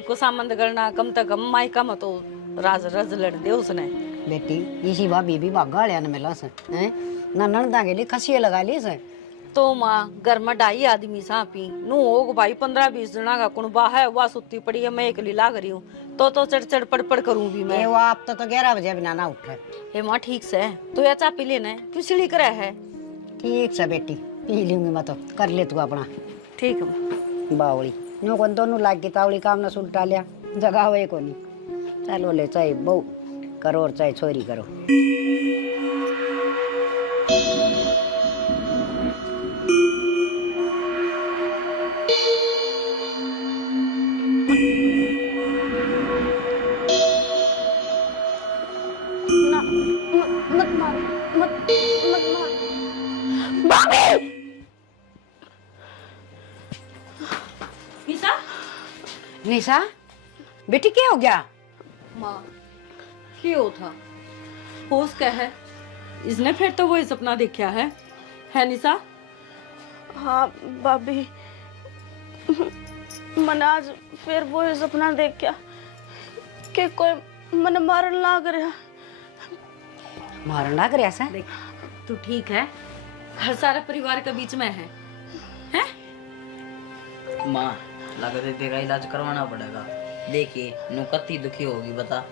को सामंद करना कम तक कम मायका में तो राज रज लड़ दे उसने। बेटी इसी भाभी भी भागा लिया न मिला से हैं ना ननदा के लिए खसिए लगा ली से। तो माँ घर में ढाई आदमी सापी नू होग भाई 15-20 जना का कुणबा है वह सुती पड़ी है मैं अकेली लाग रही हूँ तो चढ़ चढ़ पड़ पड़ करूँ भी मैं। ये वो आप तो 11 बजे बिना ना उठे। हे माँ ठीक से तो या चा पी लेना है क्यों सिली करे है। ठीक से बेटी पी लूंगी मैं तो कर ले तू अपना। ठीक है बावली नो कौन दोनों लाग की तावली काम ना सुलटा लिया जगह हुए को नहीं। चलो ले चाहे बहू करो और चाहे छोरी करो। ना मत मार मत मत मार भाभी। निशा निशा बेटी क्या हो गया? माँ क्यों था होश क्या है इसने फिर तो वही सपना देखा है निशा? हाँ भाभी मैंने आज फिर वो ही सपना देखा कि कोई मन मारन लाग रहा। मारन लाग रहा सा? देख तू ठीक है घर सारा परिवार के बीच में है हैं? माँ लगता है तेरा इलाज करवाना पड़ेगा। देखिए नु कत्ती दुखी होगी बता।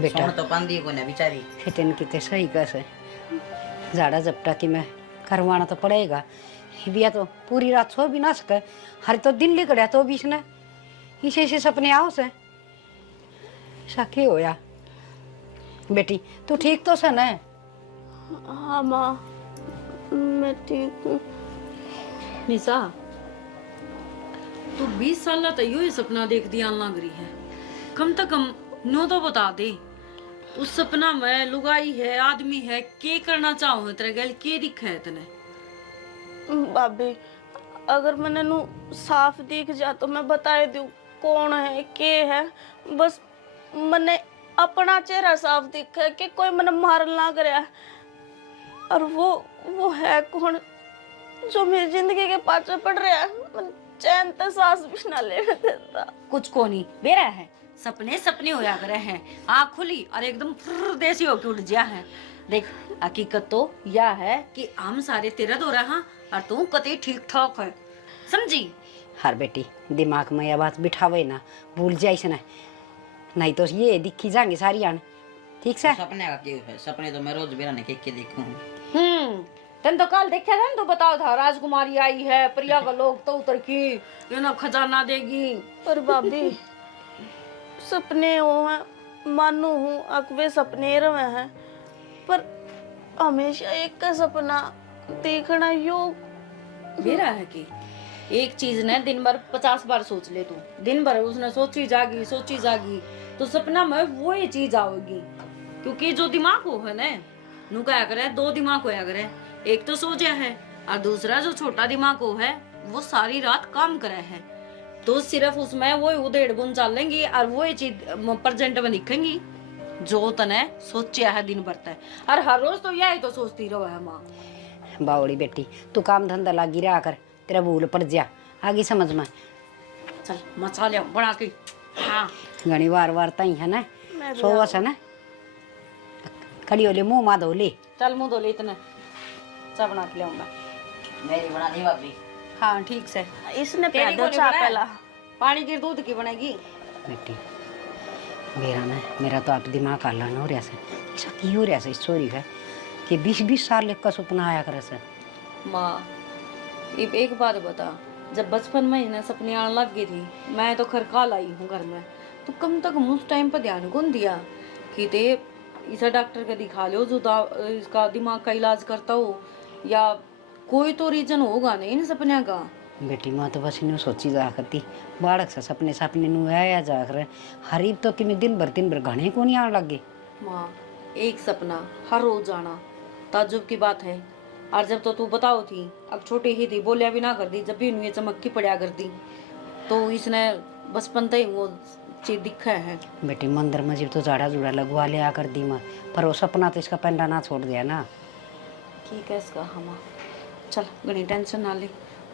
बेटा सोन तो पांदी को ना बेचारी फिटन की ते सही कैसे जाड़ा जपटा की मैं करवाना तो पड़ेगा। बिया तो पूरी रात सो भी ना सके हर तो दिन लिख रहा तो बीच ने इसे से सपने आओ से सखी होया। बेटी तू ठीक तो सन है? हाँ माँ मैं ठीक हूँ। निशा तू 20 साल तक यो ही सपना देख दिया लग रही है कम से कम नो तो बता दे उस सपना में लुगाई है आदमी है के करना चाहो तेरे गल के दिखा है तने? भाभी अगर मैंने नु साफ दिख जा तो मैं बता दूं कौन है के है। बस मैंने अपना चेहरा साफ दिखा है कि कोई मैंने मारन लाग रहा है और वो है कौन जो मेरी जिंदगी के पाछे पड़ रहा है। मैं चैन तक सांस भी ना लेने देता। कुछ को नहीं बेरा है सपने सपने होया करे हैं आँख खुली और एकदम फुर्र देसी होके उठ गया है। देख हकीकत तो यह है कि हम सारे तेरा दो रहा और तू कते ठीक ठाक है समझी? हर बेटी दिमाग में यह बात बिठावे ना भूल जाइस ना नहीं तो ये दिखी जाएंगे सारी आने ठीक से। सपने का क्यों है? सपने तो मैं रोज बेरा ने के देखूं। तन तो कल देखा था तो बताओ था राजकुमारी आई है प्रिया का लोग तो उतर की ये ना खजाना देगी। पर भाभी सपने हो हैं मानू हूँ अकवे सपने रहे हैं पर हमेशा एक का सपना देखना योग मेरा है कि एक चीज ने दिन भर 50 बार सोच ले तू दिन भर उसने सोची जागी तो सपना में वो ही चीज आओगी क्योंकि जो दिमाग हो है ना नु क्या करे दो दिमाग होया करे एक तो सो जा है और दूसरा जो छोटा दिमाग हो है वो सारी रात काम करे है तो सिर्फ उसमें वो उधेड़ बुन चलेंगी और वो ही चीज प्रेजेंट में दिखेंगी जो तने सोचा है दिन भर तक और हर रोज तो यही तो सोचती रहो है माँ। बावड़ी बेटी तू काम धंधा लागी रहा कर तेरा भूल पड़ जा आगे समझ में। चल मचा लिया बना के। हाँ घनी वार तई है ना सोवस है ना खड़ी होले मुंह मा धो ले। चल मुँह धो ले इतना चाय बना के लाऊंगा। मेरी बना दी भाभी। हाँ ठीक से इसने तेरी को पैदल चा नहीं पहला पानी की दूध की बनेगी। बेटी मेरा तो आप दिमाग हल्ला हो रहा से ऐसा की हो रहा से स्टोरी है कि 20-20 साल का सपना आया करे से। माँ एक बात बता जब बचपन में इन्हें सपने आने लग गई थी मैं तो खरका लाई हूँ घर में तो कम तक उस टाइम पर ध्यान कौन दिया कि ते इसे डॉक्टर का दिखा लो जो इसका दिमाग का इलाज करता हो या कोई तो रीजन होगा नहीं इन सपने का। बेटी माँ तो बस इन्हें सोची जा करती बाड़क से सपने नु आया जा कर हरीब तो कि दिन भर घने को नहीं आने लग गए। माँ एक सपना हर रोज आना ताज्जुब की बात है और जब तो तू बताओ थी अब छोटी ही थी बोलिया भी ना कर दी जब भी इन्हें चमक्की पड़ा करती तो इसने बचपन तक वो चीज दिखा है। बेटी मंदिर में जब तो झाड़ा जुड़ा लगवा लिया कर दी माँ पर वो सपना तो इसका पेंडा ना छोड़ दिया ना। ठीक है इसका हम चल घनी टेंशन ना ले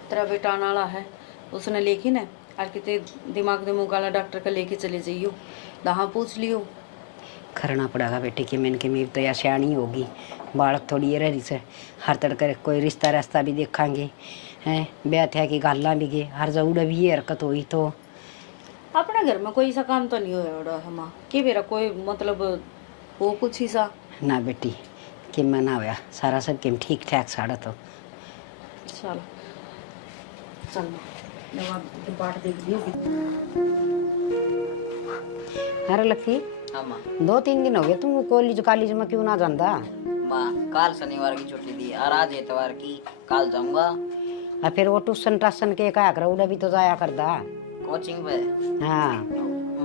तेरा बेटा आने वाला है उसने लिखी ना और कितने दिमाग दे मुकाला डॉक्टर का लेके चले जाइयो, दहा पूछ लियो। करना पड़ेगा बेटी कि मैंने कि मेरी तो या सियाणी होगी, बालक थोड़ी ये रही से हर तड़के कोई रिश्ता रास्ता भी देखांगे हैं, ब्याह थया की गाला भी गे हर जरूर भी ये हरकत हुई तो अपना घर में कोई सा काम तो नहीं होया हमा कि मेरा कोई मतलब वो कुछ ही सा ना बेटी कि मैं ना होया सारा सब किम ठीक ठाक साड़ा तो चल चल दवा बाट देख दियो। अरे लक्की हाँ माँ। 2-3 दिन हो गए तुम कॉलेज में क्यों ना जाता? माँ काल शनिवार की छुट्टी दी और आज इतवार की, काल जाऊंगा। और फिर वो ट्यूशन टासन के क्या कर उड़ा भी तो जाया करता। कोचिंग पे। हाँ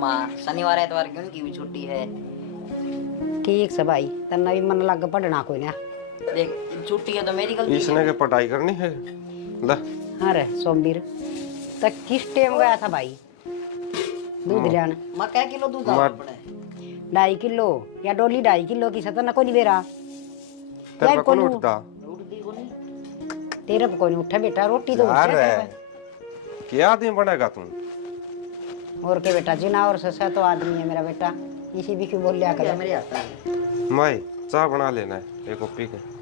माँ शनिवार इतवार की उनकी भी छुट्टी है। ठीक से भाई तना भी मन लग पढ़ना कोई ना देख छुट्टी है तो मेरी गलती इसने के पढ़ाई करनी है ला। अरे सोमवीर तक किस टाइम गया था भाई दूध लेना? माँ क्या किलो दूध माँ- आना पड़े? 2.5 किलो या डोली 2.5 किलो की सतना ना कोई बेरा तेरे यार पे कौन कोई उठता उठती को नहीं। तेरे पे कोई नहीं उठा बेटा रोटी तो यार उठे है क्या आदमी बनेगा तुम? और के बेटा जिना और ससा तो आदमी है मेरा बेटा इसी भी क्यों बोल लिया क्या कर मेरे आता है? मैं चाय बना लेना है एक पी के।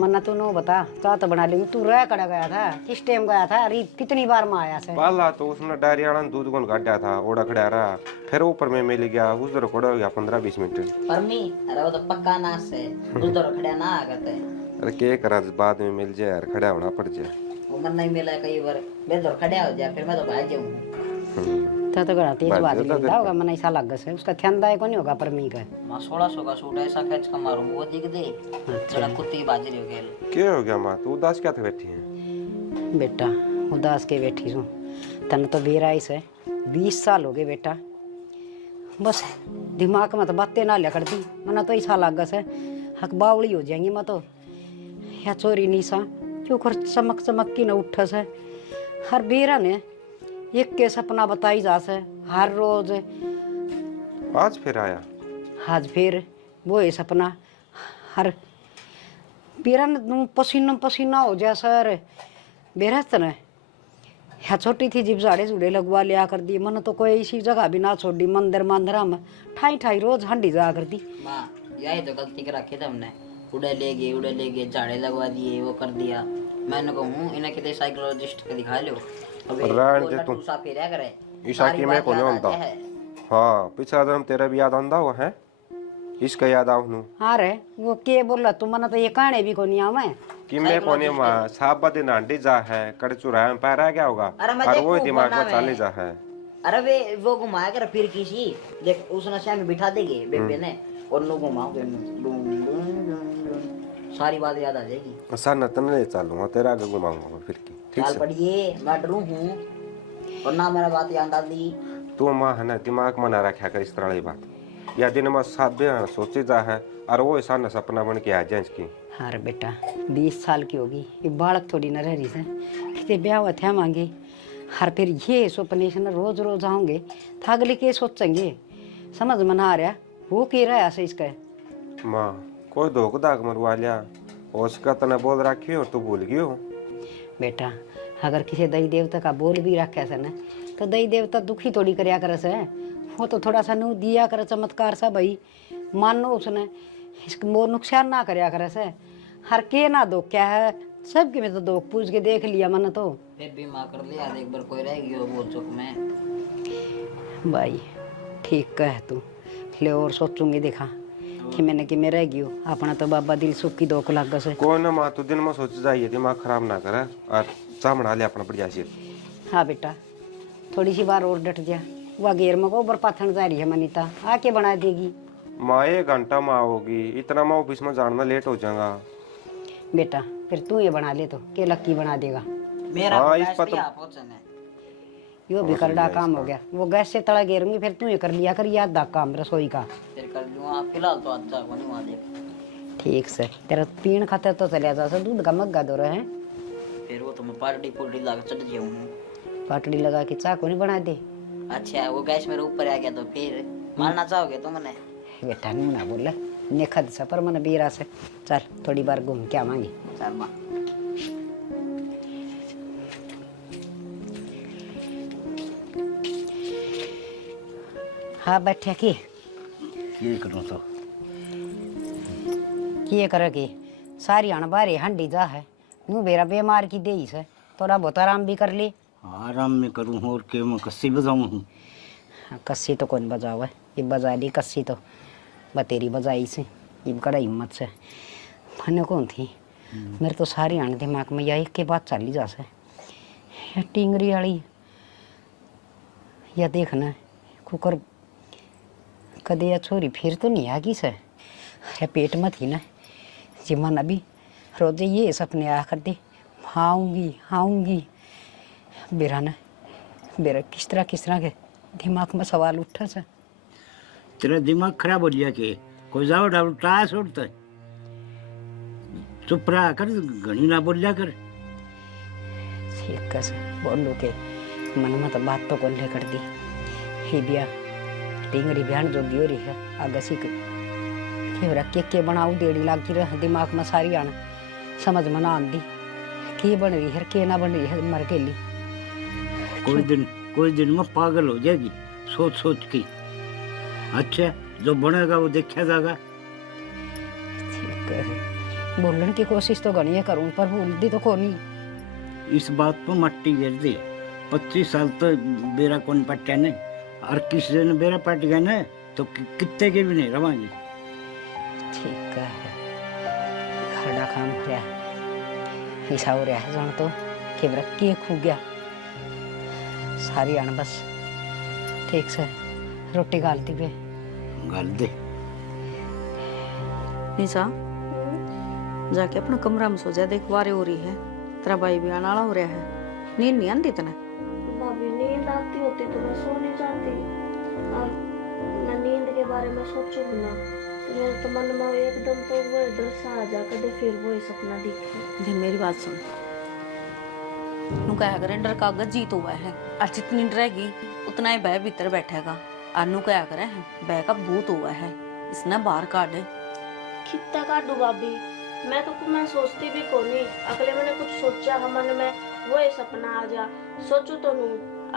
मन्ना तू नो बता चाह तो बना लेंगे तू रह कड़ा गया था किस टाइम गया था अरे कितनी बार में आया से पाला तो उसने डायरी आना दूध कौन काटा था ओड़ा खड़ा रहा फिर ऊपर में मिल गया उस दर खड़ा हो गया 15-20 मिनट। परमी अरे वो तो पक्का नाश है, उधर खड़ा ना आगत है। अरे के करा बाद में मिल जाए यार खड़ा होना पड़ जाए। वो मन नहीं मिला कई बार मैं तो खड़ा हो जाए फिर मैं तो भाग जाऊँ। तो गड़ा तेज बात बात है, तो लेता होगा मन ऐसा लग से उसका ध्यान दायक नहीं होगा परमी का। माँ 1600 का सूट ऐसा खींच कर मारूं वो दिख दे जरा कुत्ते की बाजरी हो गया। क्या हो गया माँ तू उदास क्या था बैठी है? बेटा उदास के बैठी हूँ तन तो बेराई से 20 साल हो गए बेटा बस दिमाग में तो बातें ना लिया करती मना तो ऐसा लग से हक बावड़ी हो जाएंगी मैं तो या चोरी नीसा क्यों कर चमक चमक की न उठ से हर बेरा ने एक के सपना बताई जा से हर रोज आज फिर आया आज फिर वो है सपना हर बेरा ने पसीना पसीना हो जा सर बेरा तने या छोटी थी जिब झाड़े झूड़े लगवा लिया कर दी मन तो कोई ऐसी जगह भी ना छोड़ी मंदिर मंदिरा में ठाई ठाई रोज हंडी जा कर दी। माँ यही तो गलती कर रखी थी हमने, उड़े ले गए झाड़े लगवा दिए वो कर दिया। मैंने कहूँ इन्हें कितने साइकोलॉजिस्ट के दिखा लो अबे रहने वो दे लट्टू तू। सा फिर करे ईशा की मैं को नहीं होता। हाँ पिछला जन्म तेरा भी याद आंदा हुआ है इसका याद आऊ हूँ हाँ रे वो के बोला तू मन तो ये कहानी भी को नहीं आवे कि मैं कोने माँ साहब बदे नांडी जा है कड़ चुराया में पैर आ गया होगा अरे मैं और देखो वो दिमाग बना में चाले में। जा है। अरे वे वो घुमाया कर फिर किसी देख उस नशा में बिठा देंगे बेबे ने और नो घुमाओगे सारी बात याद आ जाएगी। सर नतन ले चलूंगा तेरा आगे घुमाऊंगा फिर की ठीक चाल से। पड़िए मैं डरू हूँ और ना मेरा बात याद डाल दी। तू माँ है ना दिमाग में ना रखा कर इस तरह की बात या दिन में साथ सोचे जा है और वो ऐसा न सपना बन के आ जाए इसकी। हाँ रे बेटा 20 साल की होगी ये बालक थोड़ी न रह रही से कितने ब्याह हुआ थे मांगे हर फिर ये सपने से न रोज रोज आऊंगे थागले के सोचेंगे समझ में ना आ रहा वो कह रहा है ऐसे इसका माँ कोई धोख दाग मरवा लिया उसका तने बोल रखी और तू भूल गई हो। बेटा अगर किसी दई देवता का बोल भी रखे से न तो दई देवता दुखी थोड़ी करया करे से वो तो थोड़ा सा नू दिया करे चमत्कार सा भाई मानो उसने इसको वो नुकसान ना करया करे से हर के ना दो क्या है सबके में तो दो पूछ के देख लिया मन तो फिर भी माँ कर लिया एक बार कोई रहेगी वो बोल चुक में भाई ठीक कह तू ले और सोचूंगी देखा कि मैंने कि मैं रह गई हूँ अपना तो बाबा दिल सुख की दोख लग से। कोई ना माँ तू दिन में सोच जाइए दिमाग खराब ना करे और चाह बना ले अपना बढ़िया से। हाँ बेटा थोड़ी सी बार और डट जा वह घेर में गोबर पाथन जा रही है मनीता आके बना देगी। माँ 1 घंटा माँ होगी इतना मैं ऑफिस में जाना लेट हो जाऊंगा। बेटा फिर तू ये बना ले तो के लक्की बना देगा मेरा हाँ, गैस इस पर भी तो- आप पहुंचने। यो भी करड़ा काम हो गया वो गैस से तड़ा घेरूंगी फिर तू ये कर लिया कर याद दा काम रसोई का फिर कर लूँगा फिलहाल तो अच्छा को नहीं वहाँ देख। ठीक से तेरा पीण खाते तो चलिया जा दूध का मग्गा दो रहे हैं फिर वो तो मैं पार्टी पुर्टी ला के चढ़ जाऊँ। पाटड़ी लगा के चाकू नहीं बना दे। अच्छा वो गैस मेरे ऊपर आ गया तो फिर मारना चाहोगे तो मैंने बेटा नहीं ना बोला नेखद सा पर मन बीरा से चल थोड़ी बार घूम के आवांगी। चल माँ हाँ बैठे की करूँ तो किए करेगी सारी अणबारे हंडी जा है नू बेरा बीमार की दे से थोड़ा बहुत आराम भी कर ली। आराम में करूँ और के मैं कस्सी बजाऊँ हूँ। कस्सी तो कौन बजावे ये बजा ली कस्सी तो बतेरी बजाई से ये कड़ा हिम्मत से मैंने कौन थी मेरे तो सारी आने दिमाग में यही के बात चली जा से या टिंगरी वाली या देखना कुकर कदे या छोरी फिर तो नहीं आगी से या पेट में थी ना जी मन अभी रोजे ये सपने आ कर दे आऊँगी बेरा ना बेरा किस तरह के दिमाग में सवाल उठा से। तेरा दिमाग खराब हो गया के कोई जाओ डाल टास उठता है। चुप रहा कर घनी ना बोलिया कर। ठीक कैसे बोलू के मन में तो बात तो कौन ले कर दी ही बिया टिंगरी बहन जो दियो रही है आगे सीख के बनाऊ देड़ी लागी रह दिमाग में सारी आना समझ में ना आंदी के बन रही है के ना बन रही है मर के ली कोई दिन में पागल हो जाएगी सोच के। अच्छा जो बनेगा वो देखा जाएगा। ठीक है बोलने की कोशिश तो घनी करूं पर बोलती तो कोनी। इस बात पर मट्टी गिर दी 25 साल तो बेरा कौन पट्टा नहीं और किसी दिन बेरा पट गया ना तो कितने के भी नहीं रवांगे। ठीक है खड़ा काम हो रहा ऐसा हो रहा है जान तो केवरा के खू गया सारी आन बस ठीक से रोटी गालती पे गाल दे। निशा जाके अपना कमरा में सो जा देख वारे हो रही है तेरा भाई भी आना हो रहा है नींद नहीं आती तना। भाभी नींद आती होती तो मैं सो नहीं जाती और मैं नींद के बारे में सोचूं ना तो मेरे तो मन में एकदम तो वो डर सा आ जा कदे फिर वो सपना दिखे। दे मेरी बात सुन नु कहा करे डर का जीत हुआ है और जितनी डरेगी उतना ही भय भीतर बैठेगा और नु कहा करे भय का भूत हुआ है इसने बाहर काट कितना काटू भाभी मैं सोचती भी कोनी अगले मैंने कुछ सोचा हम मन में वो सपना आ जा सोचू तो नू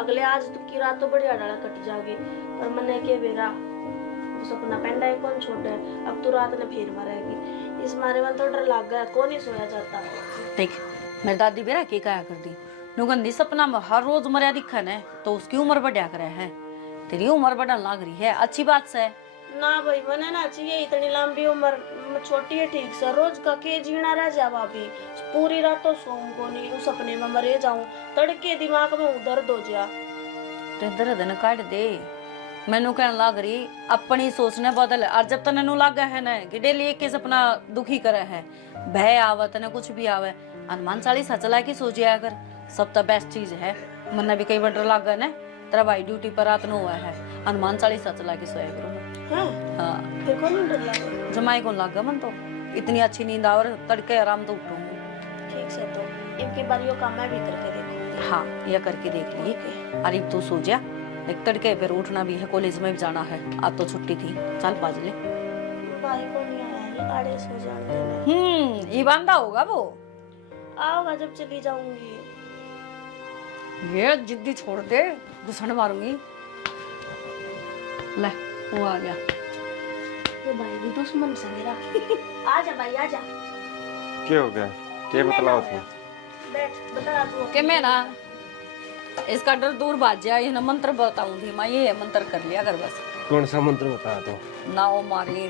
अगले आज तो की रात तो बढ़िया डाला कट जाएगी पर मैंने के बेरा वो सपना पेंडा है कौन छोटे अब तो रात ने फिर मरेगी इस मारे में तो डर लग गया कौन ही सोया जाता। देख मेरी दादी बेरा के कहा कर दी नुगंदी सपना में हर रोज मरिया दिखा है तो उसकी उम्र बढ़िया करे है तेरी उम्र बढ़ने लग रही है अच्छी बात से ना भाई मैंने ना चाहिए इतनी लंबी उम्र छोटी है ठीक से रोज का के जीना रह जा भाभी पूरी रात तो सोऊं को नहीं उस सपने में मरे जाऊं तड़के दिमाग में दर्द हो जा ते दर्द न काट दे मैनू कहने लग रही अपनी सोचने बदल और जब तक लग है ना कि डेली एक सपना दुखी करे है भय आवे तने कुछ भी आवे हनुमान चालीसा चला के सो जाया कर सब तो बेस्ट चीज है मन्ना भी कई बार डर लग गया ना तेरा भाई ड्यूटी पर रात न हुआ है हनुमान चालीसा चला के सोया करो। हाँ फिर कौन डर लगा जमाई को लग गया मन तो इतनी अच्छी नींद आवर तड़के आराम तो उठूंगी। ठीक से तो इनके बार यो काम मैं भी करके देखूंगी। हाँ यह करके देख लिए अरे तू सो जा एक तड़के फिर उठना भी है कॉलेज में भी जाना है आज तो छुट्टी थी चल बाज ले भाई को नहीं आया आड़े सो जाते ये बांधा होगा वो आओगा जब चली जाऊंगी। ये जिद्दी छोड़ दे घुसन मारूंगी ले वो आ गया ये भाई भी दुश्मन से मेरा आजा भाई आजा क्या हो गया क्या बतलाओ थे बैठ बता तू कि मैं ना इसका डर दूर भाग जाए ये ना मंत्र बताऊं थी मैं ये मंत्र कर लिया कर बस। कौन सा मंत्र बता दो ना वो मारी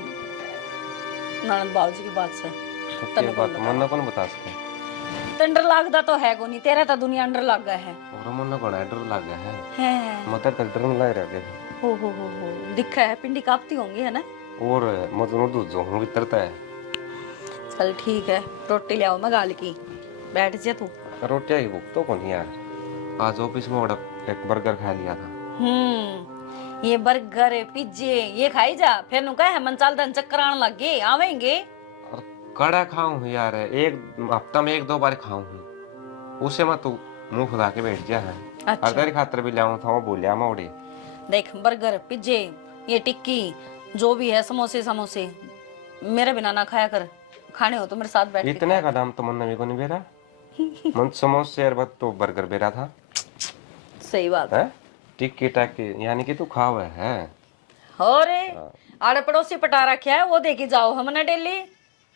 ननद बाबूजी की बात से क्या बात मन कौन बता सके तो डर लगता तो है को नहीं तेरा तो दुनिया डर लग गया है और मन को डर लग गया है हैं मत तक डर लग रहा है हो दिखा है पिंडी कांपती होंगी है ना और मतलब दूध जो हूं भीतरता है। चल ठीक है रोटी ले आओ मैं गाल की बैठ जा तू। रोटियां ही भूख तो कौन यार आज ऑफिस में बड़ा एक बर्गर खा लिया था। ये बर्गर पिज्जे ये खाई जा फिर नु कहे मन चल दन चक्कर आने लग गए आवेंगे और कड़ा खाऊं यार एक हफ्ता में 1-2 बार खाऊं उसे मत तू मुंह फुला के बैठ जा है। अच्छा। और तेरी खातर भी लाऊं था वो बोलिया मोड़ी देख बर्गर पिज्जे ये टिक्की जो भी है समोसे समोसे मेरे बिना ना खाया कर खाने हो तो मेरे साथ बैठ के इतने का दाम तो मन नवी को नहीं बेरा मन समोसे यार बात तो बर्गर बेरा था सही बात है टिक्की टाकी यानी कि तू खावे है और आड़े पड़ोसी पटा रखे है वो देखी जाओ हमने डेली।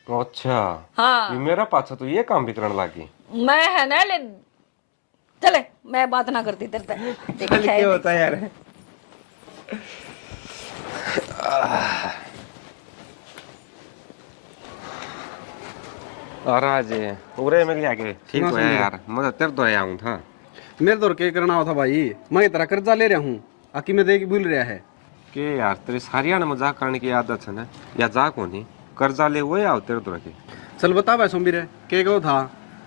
अच्छा हाँ ये मेरा पाछा तो ये काम भी करने लगी। मैं है ना ले चले मैं बात ना करती तेरे से क्या होता है यार। और आज पूरे मिल गया के ठीक है यार, मैं तेरे तो आया हूँ था। मेरे तो क्या करना होता भाई, मैं तेरा कर्जा ले रहा हूँ आकी में देगी भूल रहा है के यार तेरे सारिया ने मजाक करने की आदत है ना, या जा को नहीं कर्जा ले वो या तेरे तो रखे। चल बता भाई सोमबीर के गो था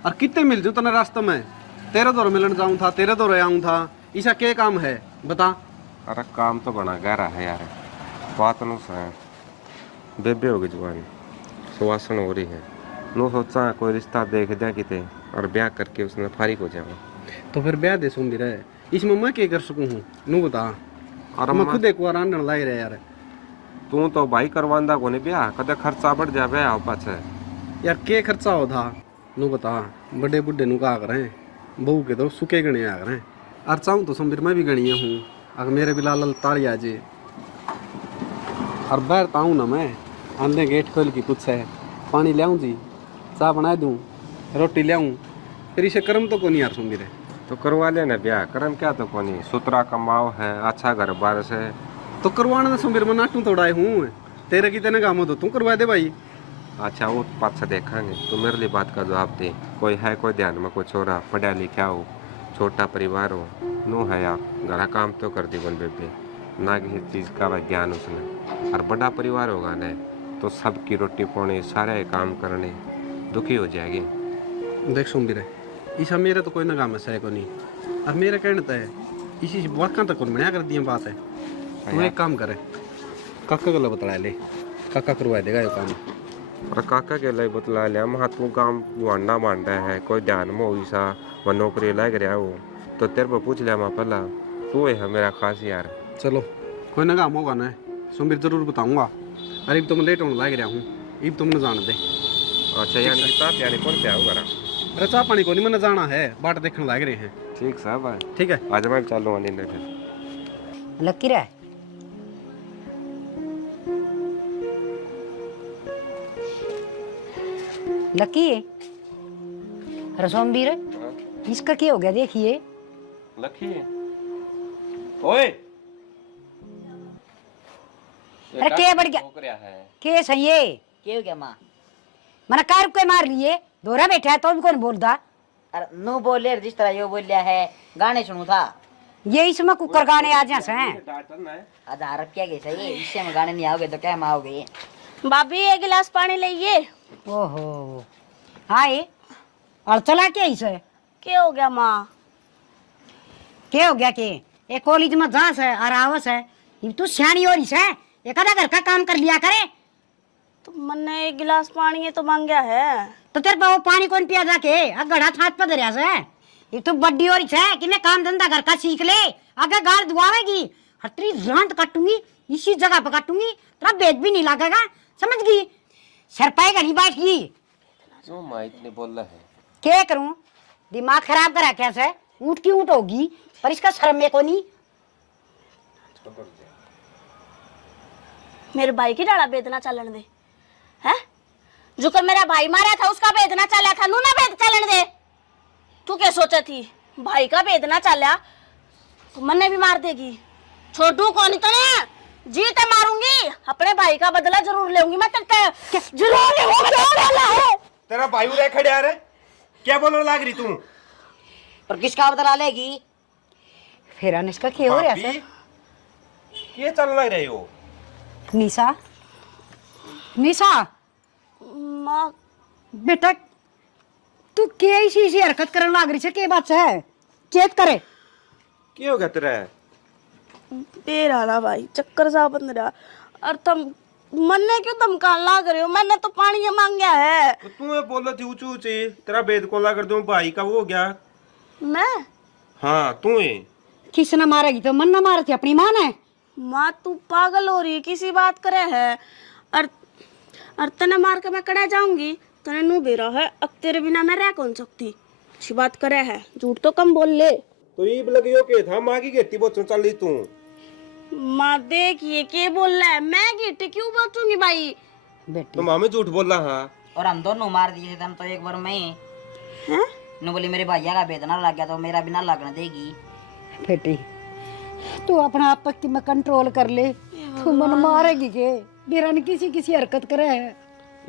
और कितने मिल जू तने रास्ते में, तेरे दौर मिलन जाऊँ था, तेरे दौर आऊँ था, ऐसा क्या काम है बता। अरे काम तो बना गहरा है यार, बात नु से बेबे हो गई जवानी, सुवासन हो रही है, नु सोचा कोई रिश्ता देख दिया किते और ब्याह करके उसने फारिग हो जाऊँ। तो फिर ब्याह दे सोमबीर, इसमें मैं क्या कर सकूँ हूँ नू बता। और मैं खुद एक बार आंधन लाई रहे यार। तू तो भाई करवांदा को नहीं ब्याह, कदे खर्चा बढ़ जा ब्याह पाछे। यार के खर्चा हो था नू बता, बड़े बुढ़े नु का करें, बहू के तो सुखे गणे आ करें, और चाहूँ तो सोमबीर मैं भी गणिया हूँ, अगर मेरे भी लाल तारी आ जे और बाहर ताऊँ ना मैं आंधे गेट खोल की पूछे पानी लियाऊँ जी, चाय बना दूँ, रोटी लियाऊँ, फिर इसे कर्म तो को नहीं यार सोमबीर। तो करवा लेना ब्याह, करम क्या तो कोनी, सुतरा कमाओ है, अच्छा घर बार से। तो करवाना ना सोमबीर, मैं नाटू तोड़ाए हूँ, तेरे की तेने काम हो तो तू करवा दे भाई। अच्छा वो पाछा देखेंगे, तो मेरे लिए बात का जवाब दे, कोई है कोई ध्यान में कोई छोरा पढ़ा लिखा हो, छोटा परिवार हो, नो है यार घरा काम तो कर दी बन बेबे, ना किसी चीज़ का ज्ञान उसने, और बड़ा परिवार होगा ना तो सबकी रोटी पानी सारे काम करने दुखी हो जाएगी। देख सोमबीर ईसा मेरे तो कोई ना काम है को नहीं, और मेरे कहने तो है इसी वाक़ा तक कौन बढ़िया कर दिया बात है। तू एक काम करे, काका को बतला ले, काका करवा देगा ये काम। और काका के लिए बतला लिया, महा तू काम वांडा मांडा है, कोई ध्यान में हो सा वह नौकरी लग रहा हो, तो तेरे पर पूछ लिया मैं पहला, तू है मेरा खास यार। चलो कोई ना काम होगा ना सोमबीर जरूर बताऊंगा, अरे तो मैं लेट होने लग रहा हूँ, इब तुमने जान दे। अच्छा यानी कि ताप यानी कौन क्या होगा? अरे चाह पानी को नहीं मैंने जाना है, बाट देखने लग रहे हैं। ठीक साहब है, ठीक है आज मैं चालू आने फिर। लकी रे लकी रसोमबीर इसका क्या हो गया देखिए। लकी ओए अरे क्या बढ़ गया के सही है क्या हो गया माँ? मैंने कार को मार लिए दोरा बैठा है तो भी कौन बोलता। अरे नो बोले जिस तरह यो बोल लिया है, गाने सुनू था ये इसमें कुकर गाने आ जा से आधार क्या कैसा ये इससे में गाने नहीं आओगे तो क्या में आओगे? भाभी एक गिलास पानी लाइए। ओहो हाय और चला क्या इसे क्या हो गया माँ? क्या हो गया के एक कॉलेज में जास है और आवस है, ये तू सियानी हो रही है, एक आधा घर का काम कर लिया करे। तो मैंने एक गिलास पानी तो मांगा है, तो तेरे पे वो पानी कौन पिया जाके गड़ा छात पे धरिया से, ये तो बड्डी हो रही है कि मैं काम धंधा घर का सीख ले, आगे गाड़ दुआवेगी हर तेरी जांत काटूंगी, इसी जगह पे काटूंगी, तेरा बेद भी नहीं लगेगा, समझ गई? सर पाएगा नहीं बैठ गई क्यों माँ इतने बोल रहा है? क्या करूं, दिमाग खराब करा कैसे, ऊँट की ऊँट होगी पर इसका शर्म में को नहीं। मेरे भाई की डाला बेदना चलन दे है, जो कर मेरा भाई मारा था उसका बेदना चला था, नू ना बेद चलन दे। तू क्या सोचा थी भाई का बेदना चला तो मन्ने भी मार देगी, छोटू कौन तो ना जीते मारूंगी, अपने भाई का बदला जरूर लूंगी मैं, जरूर लूंगी। तेरा भाई उड़े खड़े आ रहे, क्या बोलने लग रही तू? पर किसका बदला लेगी? फिर अनुष्का क्या हो रहा है? ये चल लग रही हो? निशा निशा माँ बेटा तू क्या ऐसी हरकत करने लग रही है, क्या बात है? चेक करे क्या हो गया तेरा? तेरा ना भाई चक्कर सा बंद रहा, और तुम मन्ने क्यों धमकान लाग रहे हो, मैंने तो पानी मांगा है। तो तू ये बोल रही थी ऊंची ऊंची, तेरा बेद को ला कर दूं भाई का वो हो गया। मैं हाँ तू ही किसने मारेगी तो मन ना मारे थे अपनी माँ ने। माँ तू पागल हो रही है, किसी बात करे है, और तने मार के मैं कड़ा जाऊंगी, तने नू बेरा है, अब तेरे बिना मैं रह कौन सकती, अच्छी बात करे है, झूठ तो कम बोल ले। तो ये लगी हो के था माँ की खेती बहुत चल रही तू। माँ देखिए के बोल रहा है, मैं गिट्टी क्यों बचूंगी भाई? बेटी तो मामी झूठ बोल रहा हाँ। और हम दोनों मार दिए थे तो एक बार मैं नु बोली मेरे भैया का बेदना लग गया तो मेरा भी ना लगने देगी। बेटी तू अपना आप की में कंट्रोल कर ले, तू मन मारेगी के मेरा ने किसी किसी हरकत करे है।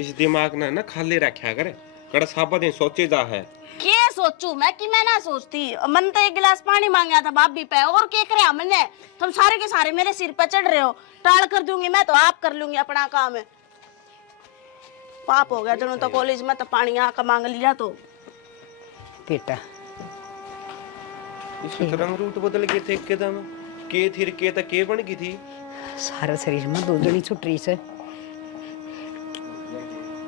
इस दिमाग ने ना खाली रखा करे, कड़ा साबा दिन सोचे जा है। के सोचू मैं कि मैं ना सोचती। मन तो एक गिलास पानी मांगा था भाभी पे, और क्या करे हमने? तुम सारे के सारे मेरे सिर पे चढ़ रहे हो। टाल कर दूंगी मैं तो आप कर लूंगी अपना काम है। पाप हो गया जनो तो कॉलेज में तो पानी आका मांग लिया तो। बेटा इसमें तो रंग रूट बदल गए थे एकदम, के थी के तक के बन गई थी। सारा शरीर में दो जनी छुट रही से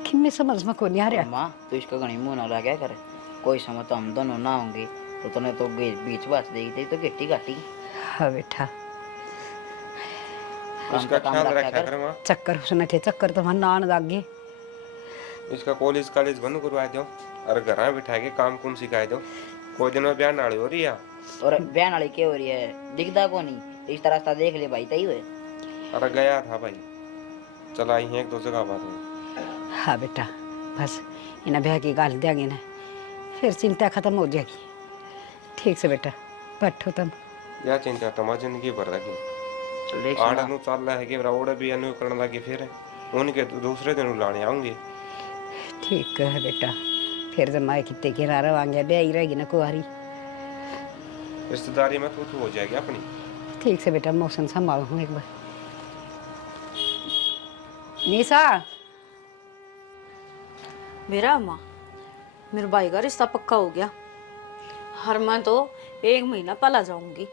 कि मैं समझ में को नहीं आ रहा। माँ तो इसका घनी मुंह ना लगा करे, कोई समय तो हम दोनों ना होंगे तो तूने तो बीच बस देगी थी तो गिट्टी काटी। हाँ बेटा उसका काम ख्याल रखा रखा कर। कर माँ। चक्कर उसने थे, चक्कर तो वहां नान लग गए। इसका कॉलेज कॉलेज बंद करवा दो और घर बिठा के काम कुम सिखा दो। कोई दिन में ब्याह नाड़ी हो रही है और बहन वाली क्या हो रही है, दिखता को नहीं, इस रास्ता देख ले भाई तई हुए। अरे गया था भाई, चला आई है एक दो जगह बात हुई। हाँ बेटा बस इन्हें ब्याह की गाल देंगे ना, फिर चिंता खत्म हो जाएगी। ठीक से बेटा बैठो तुम। या चिंता तुम्हारी जिंदगी भर लगी। आड़ा नु चल रहा है कि ओड़े भी अनु करने लगी, फिर उनके दूसरे दिन लाने आऊंगी। ठीक है बेटा, फिर जब माए कितने किनारा वांगे ब्याह ही रहेगी ना कुआरी। रिश्तेदारी में तू हो जाएगी अपनी। ठीक से बेटा मौसम संभालो हूँ एक बार। निशा मेरा माँ मेरे भाई का रिश्ता पक्का हो गया। हर मैं तो 1 महीना पहला जाऊंगी।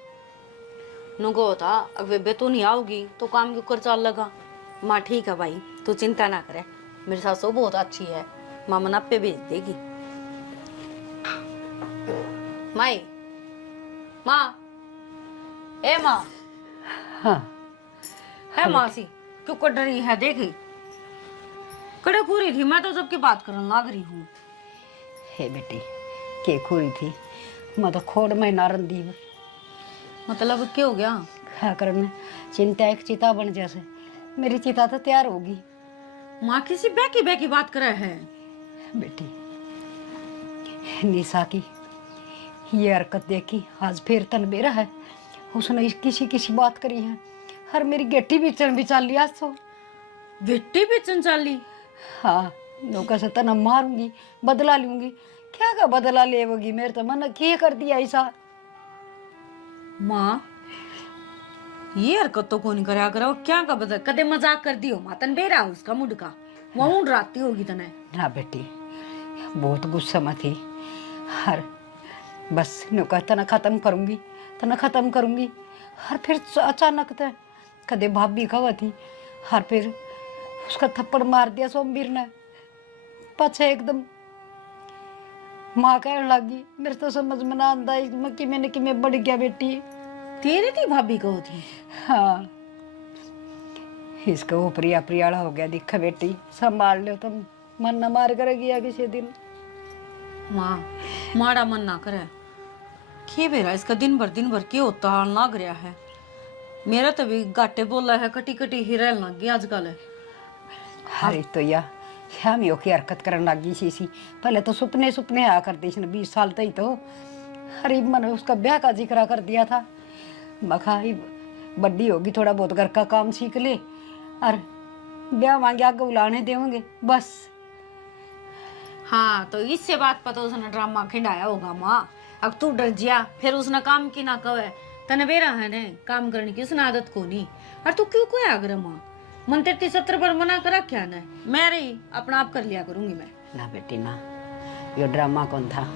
नुको था अगर बे तू नहीं आओगी तो काम क्यों कर चल लगा। माँ ठीक है भाई, तू चिंता ना करे, मेरी सासू बहुत अच्छी है, माँ मना पे भेज देगी। माई माँ ए माँ। हाँ है मासी क्यों कर रही है? देखी कड़े पूरी थी मैं तो जबकि बात करने लग रही हूँ। हे बेटी के खोरी थी, मैं तो खोड़ में नारन दी। मतलब क्या हो गया? हाँ करने चिंता एक चिता बन जैसे, मेरी चिता तो तैयार होगी। माँ किसी बैकी बैकी बात कर रहे हैं। बेटी निशा की ये हरकत देखी आज फिर तन बेरा है, उसने किसी किसी बात करी है। हर मेरी गेटी बीचन भी चल लिया सो। बेटी बेचन चाली? हाँ नौका से तना मारूंगी, बदला लूंगी। क्या का बदला लेवगी? मेरे तो मन क्या कर दिया ऐसा। माँ ये हरकत तो कौन करा करो, क्या का बदल कदे मजाक कर दियो मातन बेरा उसका मुड का वो डराती होगी तने। ना बेटी बहुत गुस्सा में थी। हर बस नौका तना खत्म करूंगी, तना खत्म करूंगी। हर फिर अचानक तो कदे भाभी खवा थी, हर फिर उसका थप्पड़ मार दिया सोमवीर ने। पछे एकदम माँ कहने लगी, मेरे तो समझ में ना आता कि मैंने कि मैं बढ़ गया बेटी। तेरी थी भाभी को थी? हाँ इसका वो प्रिया प्रियाड़ा हो गया दिखा बेटी, संभाल लो तुम, मन न मार करेगी या किसी दिन। माँ माड़ा मन ना करे के बेरा इसका दिन भर के होता हाल लग रहा है। मेरा तो भी गाटे बोला है, कटी कटी ही रहने लग गई आजकल है। अरे तो या शामियों की हरकत करने लगी सी। पहले तो सुपने सुपने आया करती थी 20 साल तक तो। अरे मैंने उसका ब्याह का जिक्र कर दिया था, मखा ही बड्डी होगी थोड़ा बहुत घर का काम सीख ले और ब्याह मांगे आगे बुलाने देंगे बस। हाँ तो इससे बात पता उसने ड्रामा खिंडाया होगा माँ। अब तू डर जिया फिर उसने काम की ना कवे तने बेरा है ने काम करने की उसने आदत को नहीं। और तू क्यों कोई आग्रह माँ मन 33-70 बार मना करा क्या ना, मैं रही अपना आप कर लिया करूंगी मैं। ना बेटी ना, ये ड्रामा कौन था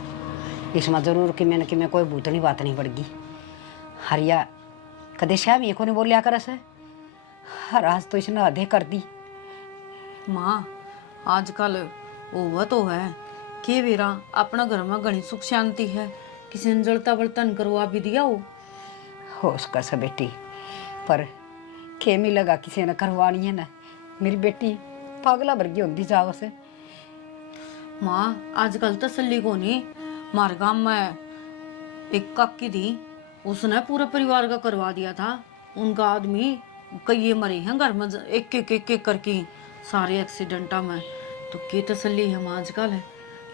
इसमें जरूर कि मैं कोई भूतनी बात नहीं पड़गी। हरिया कदे श्याम ये को नहीं बोलिया कर से, हर आज तो इसने आधे कर दी। माँ आजकल वो तो है कि बेरा अपना घर में घनी सुख शांति है, किसी ने जलता बर्तन करवा भी दिया हो उसका से बेटी, पर खेमी लगा किसी ने करवानी है ना। मेरी बेटी पागला वर्गी होती जाओ से। माँ आजकल तसल्ली को नहीं, मार गांव में एक काकी थी, उसने पूरे परिवार का करवा दिया था। उनका आदमी कई मरे हैं घर में एक करके सारे एक्सीडेंटा में। तो की तसल्ली है माँ आजकल है,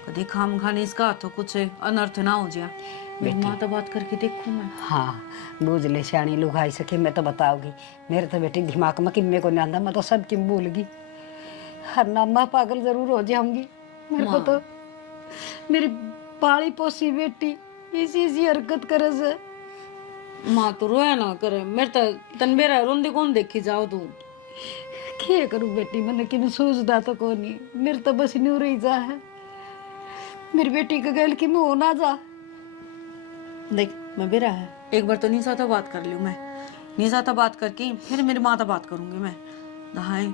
कभी खाम खाने इसका तो कुछ अनर्थ ना हो जाए। मेरी माँ तो बात करके देखूं मैं। हाँ बूझ ले सियाणी लुगाई सके मैं तो बताऊंगी। मेरे तो बेटी दिमाग में किम्मे को नहीं आंदा, मैं तो सब किम भूल गई। हर नामा पागल जरूर हो जाऊंगी। मेरे को तो मेरी पाली पोसी बेटी इसी हरकत करे से। माँ तो रोया ना करे, मेरे तो तन मेरा रोंदे कौन देखी जाओ तू। क्या करूं बेटी, मैंने कि सोचता तो को नहीं, मेरे तो बस न्यू रही जा है। मेरी बेटी का गैल की मुँह ना जा। देख मैं बेरा है, एक बार तो निशा तो बात कर लूँ मैं। निशा तो बात करके फिर मेरी माँ तो बात करूंगी मैं। दहाई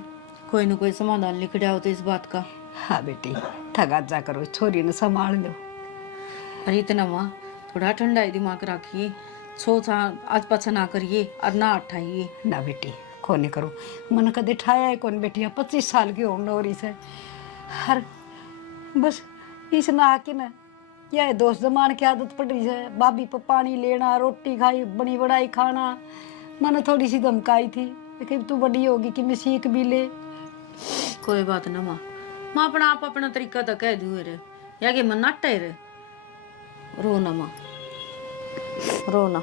कोई ना कोई समाधान निकल आओ तो इस बात का। हाँ बेटी थगा जा करो, छोरी ने संभाल लो। अरे इतना माँ थोड़ा ठंडा दिमाग रखिए, सोचा आज पाछा ना करिए और ना उठाइए। ना बेटी कोने करो, मन कदे ठाया है कौन बेटी, 25 साल की होने हो रही से। हर बस इस ना आके ना यह दोस्त जमान की आदत पड़ रही है। भाभी पर पानी लेना, रोटी खाई बनी बनाई खाना। मैंने थोड़ी सी धमकाई थी कि तू बड़ी होगी कि मैं सीख भी ले। कोई बात ना माँ, माँ अपना आप अपना तरीका तो कह दूँ रे, या कि मन नाटे रे। रो ना माँ, रो ना।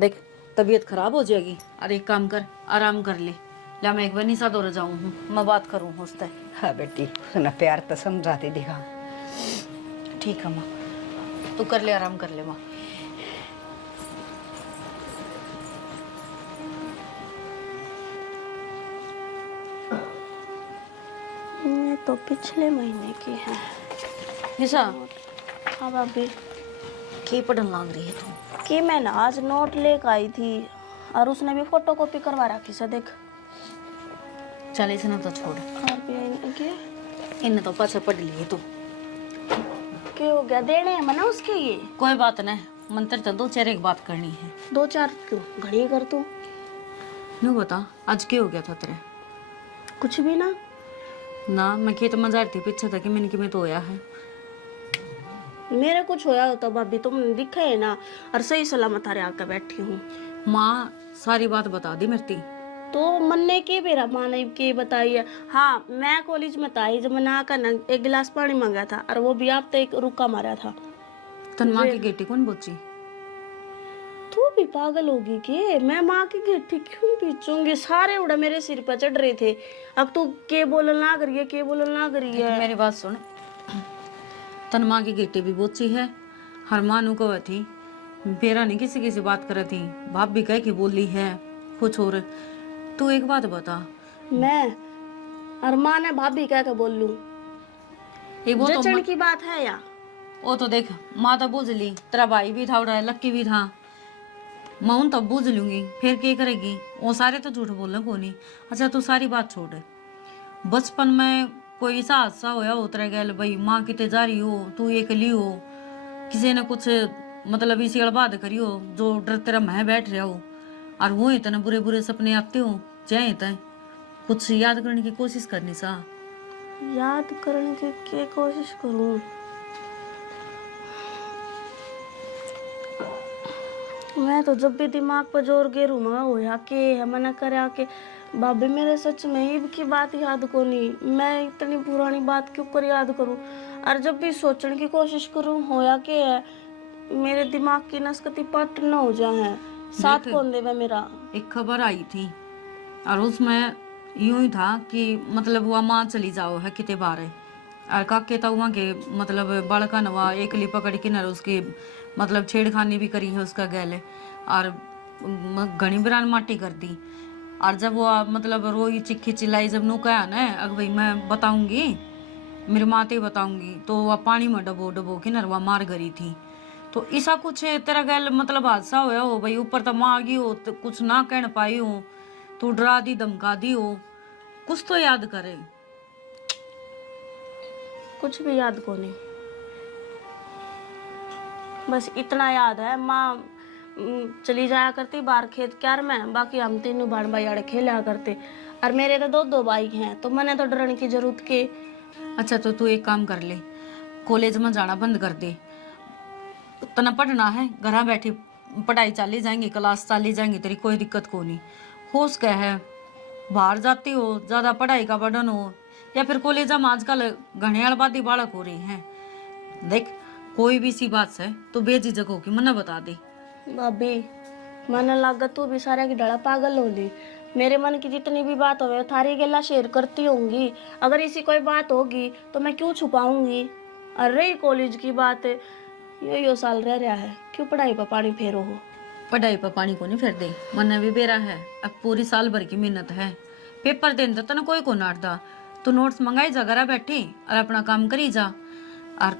देख तबीयत खराब हो जाएगी, और एक काम कर आराम कर ले। ला मैं एक बार निशा दौड़ जाऊँ हूँ, मैं बात करूँ उससे। हाँ बेटी उसने प्यार तो समझाती दिखा। ठीक है माँ, तू कर ले आराम कर ले माँ। ये तो पिछले महीने की है। निशा हाँ भाभी। की पढ़न लग रही है तू? कि मैं ना आज नोट लेकर आई थी और उसने भी फोटो कॉपी करवा रखी से देख। चल इसे ना तो छोड़, इन्हें तो पाछा पढ़ लिए तू। क्या हो गया, देने हैं मना उसके ये? कोई बात नहीं, मंत्र तो 2 4 एक बात करनी है। 2 4 क्यों घड़ी कर तू? यूँ बता आज क्या हो गया था तेरे? कुछ भी ना। ना मैं खेत में जा रही थी पीछे था कि मैंने कि मैं तो होया है। मेरे कुछ होया होता भाभी, तुमने दिखा है ना, और सही सलामत हारे आकर बैठी हूँ। माँ सारी बात बता दी मेरी। तो मन ने के बेरा माँ ने के बताई है। हाँ मैं कॉलेज में था, जब मैंने आकर ना 1 गिलास पानी मांगा था और वो भी आप तो एक रुका मारा था। तन माँ की गेटी कौन बोची? तू भी पागल होगी के? मैं माँ की गेठी क्यों पीछूंगी? सारे उड़ा मेरे सिर पर चढ़ रहे थे। अब तू के बोलना ना करिए, के बोलना ना करिए। मेरी बात सुन, तन माँ की गेटी भी बोची है। हर माँ नु कह थी बेरा नहीं किसी किसी बात करे थी, बाप भी कह के बोली है कुछ और। तू एक बात बता, मैं और माँ ने भाभी कह के बोल लूं? एक वो तो जचन की बात है या? वो तो देख माँ तो बूझ ली, तेरा भाई भी था उड़ा लक्की भी था, मैं उन तब बूझ लूंगी, फिर क्या करेगी? वो सारे तो झूठ बोलना को नहीं। अच्छा तू सारी बात छोड़, बचपन में कोई ऐसा हादसा होया हो तेरे गैल भाई, माँ कितने जा रही हो, तू अकेली हो, किसी ने कुछ मतलब इसी अड़बाद करी हो जो डर तेरा मैं बैठ रहा हो, और वो इतने बुरे बुरे सपने आते हो चाहे तय कुछ याद करने की कोशिश करनी सा। याद करने की क्या कोशिश करूं? मैं तो जब भी दिमाग पर जोर गेरू मैं होया के मना करा के भाभी मेरे सच में ही की बात याद को नहीं। मैं इतनी पुरानी बात क्यों कर याद करूं? और जब भी सोचने की कोशिश करूं होया के है मेरे दिमाग की नसकती पट न हो जाए। साथ कौन देवे मेरा? एक खबर आई थी और उसमें यूं ही था कि मतलब वह माँ चली जाओ है कितने बार है, और काके तो वहाँ के मतलब बड़का नवा एकली पकड़ के न उसकी मतलब छेड़खानी भी करी है उसका गैले, और घनी बिरान माटी कर दी। और जब वो मतलब रोई चिक्की चिल्लाई, जब नू कहा ना अग भाई मैं बताऊंगी मेरी माते बताऊंगी, तो वह पानी में डबो डबो के नरवा मार गई थी। तो ऐसा कुछ तेरा गैल मतलब हादसा होया हो भाई, ऊपर तो माँ आ गई हो तो कुछ ना कह पाई हो, तो डरा दी धमका दी हो, कुछ तो याद करे। कुछ भी याद को नहीं, बस इतना याद है माँ चली जाया करती बाहर खेत क्यार में, बाकी हम तीनों भाई भाई खेला करते, और मेरे तो 2 बाइक हैं तो मैंने तो डरने की जरूरत के। अच्छा तो तू एक काम कर ले, कॉलेज में जाना बंद कर दे, तना पढ़ना है घर बैठी पढ़ाई चाली जाएंगी, क्लास चाली जाएंगी, तेरी कोई दिक्कत को नहीं। होश क्या है, बाहर जाती हो, ज्यादा पढ़ाई का बर्डन हो, या फिर कॉलेज में आजकल घने आबादी बालक हो रही हैं। देख कोई भी सी बात है तो बेझिझक होगी मना बता दे। भाभी मन लगा तू भी सारा की डड़ा पागल होली। मेरे मन की जितनी भी बात होवे थारी गेला शेयर करती होंगी। अगर इसी कोई बात होगी तो मैं क्यों छुपाऊंगी। अरे कॉलेज की बात है, यो साल रह रहा है, क्यों पढ़ाई पर पानी फेरो हो। पढ़ाई पर पानी को नहीं फेर दे, मन भी बेरा है। अब पूरी साल भर की मेहनत है, पेपर देने तो कोई को नाटदा। तू नोट्स मंगाई जा, घर बैठी और अपना काम करी जा। और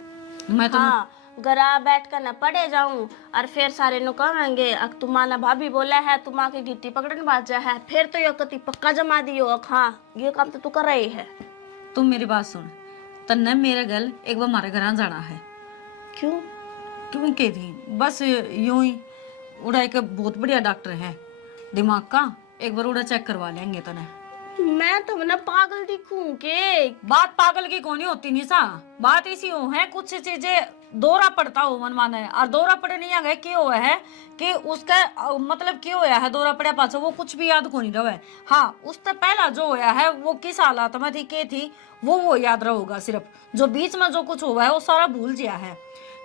मैं तो हाँ, घरा बैठ कर न पढ़े जाऊं और फिर सारे नु कहेंगे अक तुम्हारा भाभी बोला है तुम आके गिट्टी पकड़न बाजा है, फिर तो यो कति पक्का जमा दियो। अक हाँ ये काम तो तू कर रही है। तुम मेरी बात सुन, तन्ने मेरे गल एक बार हमारे घर जाना है। क्यों? क्यों के थी बस यूं ही। उड़ा एक बहुत बढ़िया डॉक्टर है दिमाग का, एक बार उड़ा चेक करवा लेंगे तने। मैं तो ना पागल दिखूं के? बात पागल की कौन होती निशा, बात इसी हो है कुछ चीजें दौरा पड़ता हो मन माने। और दौरा पड़े नहीं आ गए क्यों हुआ है कि उसका मतलब क्यों होया है दौरा पड़े पाछो वो कुछ भी याद को नहीं रहे। हाँ उससे पहला जो होया है वो किस हालात में थी के थी वो याद रहेगा। सिर्फ जो बीच में जो कुछ हुआ है वो सारा भूल गया है।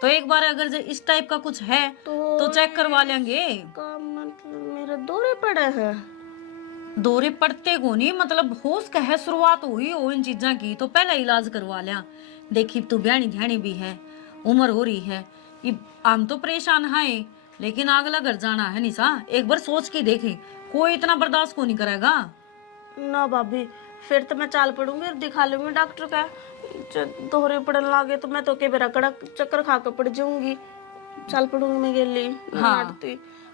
तो एक बार अगर जो इस टाइप का कुछ है तो चेक करवा लेंगे। का मतलब मेरे दौरे पड़े हैं? दौरे पड़ते को नहीं, मतलब होश का है शुरुआत हुई हो इन चीजा की तो पहला इलाज करवा लिया। देखी तू ब्याणी ध्यानी भी है, उम्र हो रही है, ये हम तो परेशान है लेकिन अगला घर जाना है निशा। एक बार सोच के देखे, कोई इतना बर्दाश्त को नहीं करेगा। ना भाभी फिर तो मैं चाल पड़ूंगी और दिखा लूंगी डॉक्टर का। दोहरे पड़न लागे तो मैं तो के बेरा कड़क चक्कर खा कर पड़ जाऊंगी। चाल पड़ूंगी मैं गेली। हाँ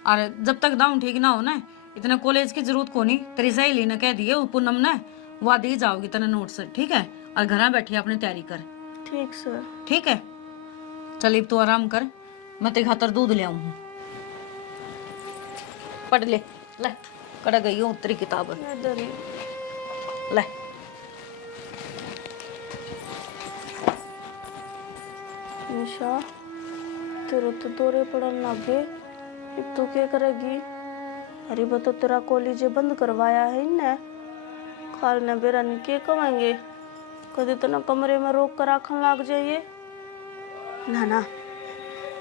और जब तक दाऊं ठीक ना हो ना इतना कॉलेज की जरूरत को नहीं। तेरी सहेली ने कह दिए पूनम ने वह दी जाओगी तना नोट्स, ठीक है? और घर बैठी अपनी तैयारी कर। ठीक सर। ठीक है चल अब तू आराम कर, मैं तेरे खातर दूध ले आऊं। पढ़ ले कड़ गई हूँ तेरी किताब ले। निशा तेरे तो दौरे पड़न लगे, अब तू क्या करेगी? अरे बतो तेरा कॉलेज बंद करवाया है इनने, खाल ने बेरा ने के कमाएंगे। कभी तो ना कमरे में रोक कर आखन लग जाइए। ना ना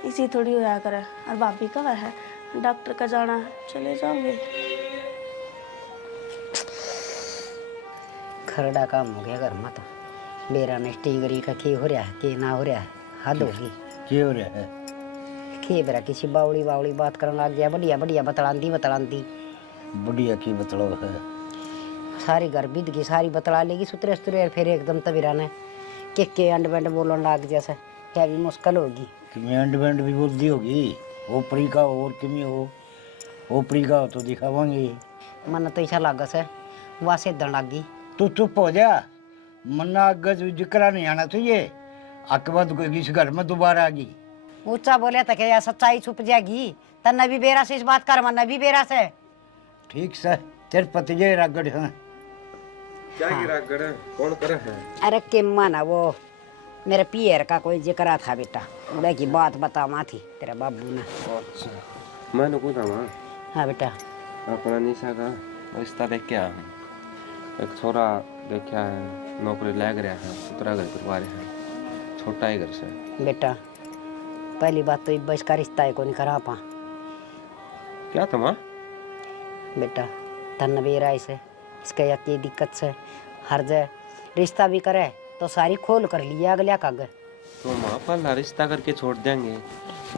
इसी थोड़ी होया करे। और भाभी कब है? डॉक्टर का जाना है, चले जाओगे। खरड़ा काम हो गया घर में तो। बेरा ने स्टीगरी का की हो रहा है के ना हो रहा है, हद होगी। क्या हो रहा है? के बेरा किसी बावड़ी बावड़ी बात करने लग गया, बढ़िया बढ़िया बतलांदी। बढ़िया की मतलब है? सारी घर बीत गई, सारी बतला लेगी सुतरे सुतरे। फिर एकदम तबीरा ने के अंड बंड बोलन लग जैसे क्या भी मुश्किल होगी। कि अंड बैंड भी बोलती होगी। ओपरी का हो और किमी हो, ओपरी का हो तो दिखावांगे। मन तो ऐसा लगा से वहाँ से दन लगी। तू चुप हो जा, मन्ना गज जिक्रा नहीं आना चाहिए। आके बाद इस घर में दोबारा आ गई। ऊंचा बोले तो क्या सच्चाई छुप जाएगी। तन्ने भी बेरा से इस बात कर, मन भी बेरा से। ठीक से तेरे पति जय रागड़ है। क्या गिरा गड़ कौन करे है? अरे के माना वो मेरे पियर का कोई जिक्र था बेटा, उड़ा की बात बतावा थी तेरा बाबू ने। अच्छा मैंने पूछा माँ हाँ बेटा। अपना निशा का रिश्ता देख के आया हूँ। एक छोरा देखा है, नौकरी लग रहा है, उतरा घर करवा रहे हैं, छोटा ही घर से। बेटा पहली बात तो बस का रिश्ता है को नहीं करा पा। क्या था माँ? बेटा तन भी राय से इसका यकी दिक्कत से हर जगह रिश्ता भी करे तो सारी खोल कर लिया अगला कागज। तो माँ पहला रिश्ता करके छोड़ देंगे,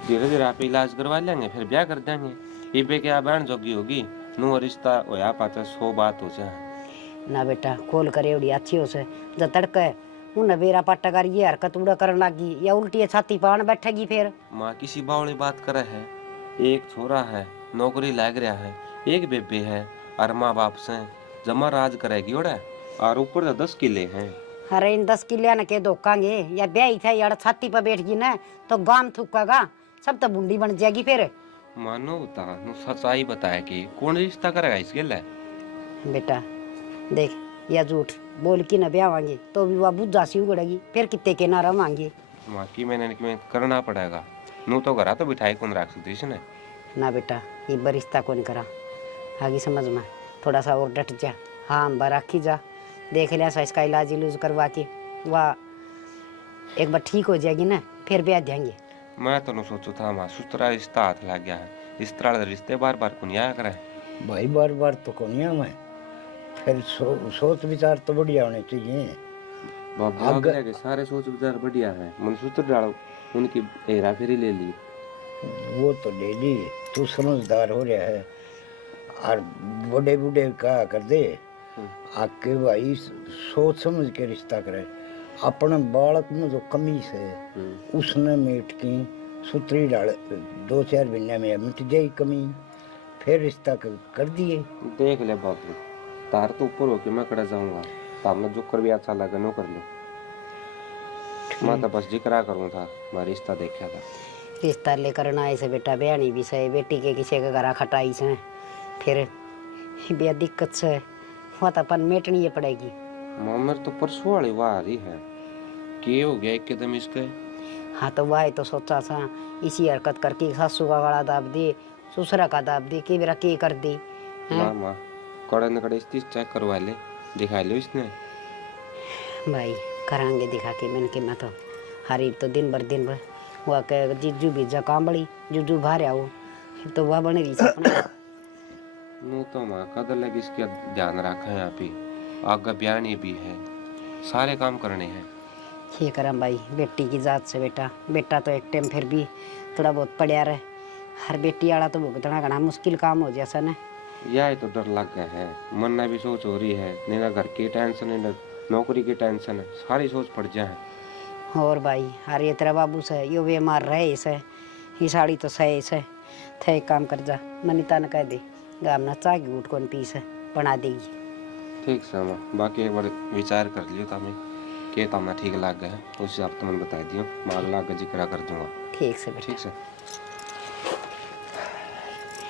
धीरे धीरे आप इलाज करवा लेंगे, फिर ब्याह कर देंगे। ये पे क्या बहन जोगी होगी, नु रिश्ता होया पाता 100 बात हो जाए ना बेटा। खोल कर एवड़ी अच्छी हो से जब तड़के उन बेरा पाटा कर ये हरकत उड़ा करने लगी या उल्टी छाती पान बैठेगी। फिर माँ किसी बावली बात करे है, एक छोरा है नौकरी लग रहा है, एक बेबे है और माँ बाप से जमा राज करेगी ओड़ा, और ऊपर से 10 किले हैं। अरे इन 10 किलिया न के धोखांगे या ब्याह था यार छाती पर बैठ गई ना तो गाम थूकेगा, सब तो बूंदी बन जाएगी। फिर मानो बता सच्चाई बताया कि कौन रिश्ता करेगा इसके लिए? बेटा देख या झूठ बोल की न ब्याह मांगे तो भी वह बुझा सी उगड़ेगी, फिर कितने के ना रह मांगे। माँ की मैंने करना पड़ेगा, नू तो घरा तो बिठाई कौन रख सकती इसने। ना बेटा ये बरिश्ता कौन करा आगे समझ में थोड़ा सा और डट जा। हाँ हम राखी जा देख लिया सा इसका इलाज इलूज करवा के वाह एक बार ठीक हो जाएगी ना फिर ब्याह देंगे। मैं तो सोचू था मां सुतरा रिश्ता हाथ लग गया है इस तरह के रिश्ते बार बार कुनिया करे भाई बार बार तो कोनिया में फिर सोच विचार तो बढ़िया होने चाहिए। बाबा अगले के सारे सोच विचार बढ़िया है मन सूत्र डालो उनकी हेरा फेरी ले ली वो तो ले ली तू समझदार हो रहा है और बड़े बूढ़े कहा कर दे आके भाई सोच समझ के रिश्ता करे। अपने बालक में जो कमी है उसने मीट की सुतरी डाल 2-4 महीने में मिट जाए कमी फिर रिश्ता कर दिए। देख ले बाबू तार तो ऊपर होके मैं कड़ा जाऊंगा सामने जो कर भी अच्छा लगे नो कर लो मैं तो बस जिक्र करूँ था मैं रिश्ता देखा था रिश्ता लेकर ना ऐसे बेटा बयानी भी से बेटी के किसी के घर खटाई से फिर बेया दिक्कत से वो तो अपन मेटनी पड़ेगी। मामर तो परसों वाली वाह रही है के हो गया एकदम इसके। हाँ तो वह तो सोचा था इसी हरकत करके सासू का गला दाब दी ससुरा का दाब दी कि मेरा की कर दी मामा कड़े न कड़े स्टिच चेक करवा ले दिखा लो इसने भाई करांगे दिखा के मैंने कि मैं तो हरी तो दिन भर वह के जीजू बीजा कांबड़ी जुजू बाहर आओ तो वह बने रही सपना नो तो माँ कदर लगी इसके ध्यान रखा है यहाँ पे आगे बयानी भी है सारे काम करने हैं ये करम भाई बेटी की जात से बेटा तो एक टाइम फिर भी थोड़ा बहुत पढ़िया रहे हर बेटी वाला तो भुगतना घना मुश्किल काम हो जैसा न यह तो डर लग गया है मन में भी सोच हो रही है नहीं ना घर की टेंशन है नौकरी की टेंशन है सारी सोच पड़ जाए। और भाई अरे तेरा बाबू से यो वे मार रहे इसे ये साड़ी तो सही इसे थे एक काम कर जा मनीता ने कह दे गाम ना चागी उठ कौन पीस है बना देगी। ठीक से माँ बाकी एक बार विचार कर लियो तमें के तमना ठीक लग गया है उस हिसाब से मैंने बता दियो मार ला के जिक्र कर दूंगा ठीक से बेटा ठीक से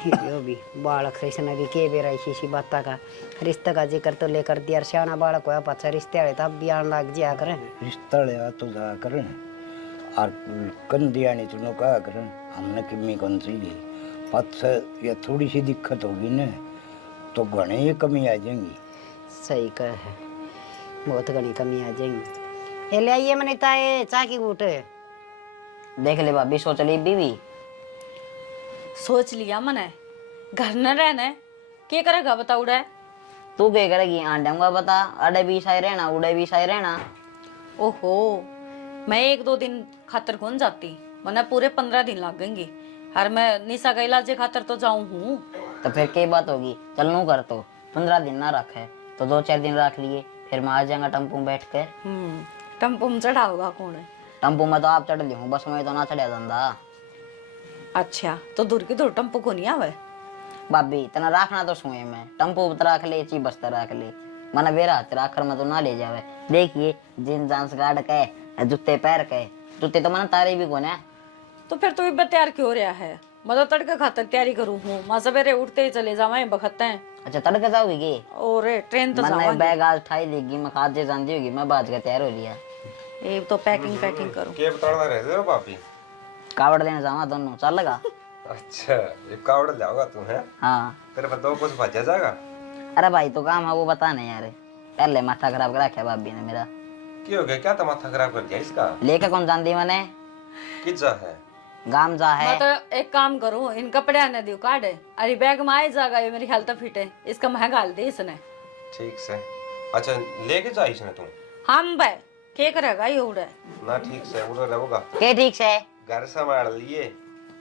यो भी बालक से इसने भी के बेरा इसी बात का रिश्ते का जिक्र तो लेकर दिया सियाना बालक होया पाछा रिश्ते वाले तब भी आन लग जाया करे रिश्ता ले तो जा करें और कन दिया नहीं तुमने कहा करें हमने किमी कौन सी पाछा या थोड़ी सी दिक्कत होगी ना तो घने ही कमी आ जाएंगी। सही कह है बहुत घनी कमी आ जाएंगी। ये ले आइए मनीता ये चाय की घूट देख ले भाभी सोच ली बीवी सोच लिया मने घर न रहना क्या करेगा बताओ रे तू क्या करेगी आंडूंगा बता अड़े भी सही रहना उड़े भी सही रहना। ओहो मैं 1-2 दिन खातर कौन जाती मने पूरे 15 दिन लगेंगे हर मैं निशा का इलाज खातर तो जाऊं हूँ तो फिर क्या बात होगी चल नू कर तो 15 दिन ना रखे तो 2-4 दिन रख लिए फिर मैं आ जाऊंगा टम्पू में बैठ कर। टम्पू में चढ़ा होगा कौन है टम्पू में तो आप चढ़ ली हूँ बस में तो ना चढ़ा धंधा। अच्छा तो दूर की दूर टम्पू को नहीं आवे भाभी तना रखना तो सुए में टम्पू रख ले ची बस्ता रख ले मना बेरा आखिर में तो ना ले जावे। देखिए जींस जांस गाड़ के जूते पैर के जूते तो मना तारे भी कोने तो फिर तू भी तैयार क्यों रहा है मैं तो तड़के खातर तैयारी करूँ हूँ माँ सवेरे उठते ही चले जावा बखते हैं। अच्छा तड़के जाओगी और ट्रेन तो मैंने बैग आज उठाई देगी मैं खाद जे जानती होगी मैं बाज के तैयार हो लिया ये तो पैकिंग करूँ के बताना रहे हो पापी कावड़ देने जावा दोनों चल लगा। अच्छा ये कावड़ जाओगा तू है हाँ तेरे पर दो कुछ भजा जाएगा। अरे भाई तो काम है वो बता नहीं यार पहले माथा खराब करा क्या भाभी ने मेरा क्यों हो गया क्या माथा खराब कर दिया इसका लेके कौन जानती मैंने किजा है गाम जा है मैं तो एक काम करूँ इन कपड़े आने दियो काट अरे बैग में आए जाएगा ये मेरी हेल्थ फिट है इसका महंगा दे इसने ठीक से अच्छा लेके जा इसने तू हम भाई क्या करेगा ये उड़े ना ठीक से उधर रहोगा के ठीक से घर संभाल लिए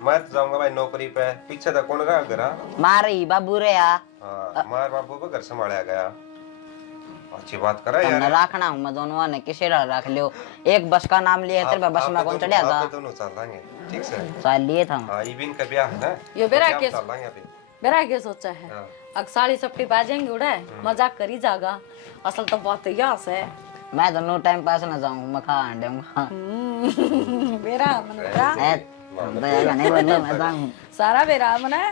मैं तो जाऊंगा भाई नौकरी पे पीछे तक कौन रहा घर मारी बाबू रे यार हाँ मार बाबू को घर संभाला गया अच्छी बात करा यार तुमने रखना हूँ मैं दोनों ने किसे रख लियो एक बस का नाम लिया तेरे बस में कौन चढ़ा था दोनों चल लेंगे ठीक से साल लिए था हाँ इबिन का ब्याह है ना ये बेरा के चल लेंगे अभी बेरा के सोचा है हाँ। अग साड़ी सपटी पा जाएंगे उड़े मजाक करी जागा असल तो बहुत यास है मैं तो नो टाइम पास ना जाऊँ मैं खा आंडूंगा बेरा मन बेरा नहीं बोलो मैं जाऊँ सारा बेरा मने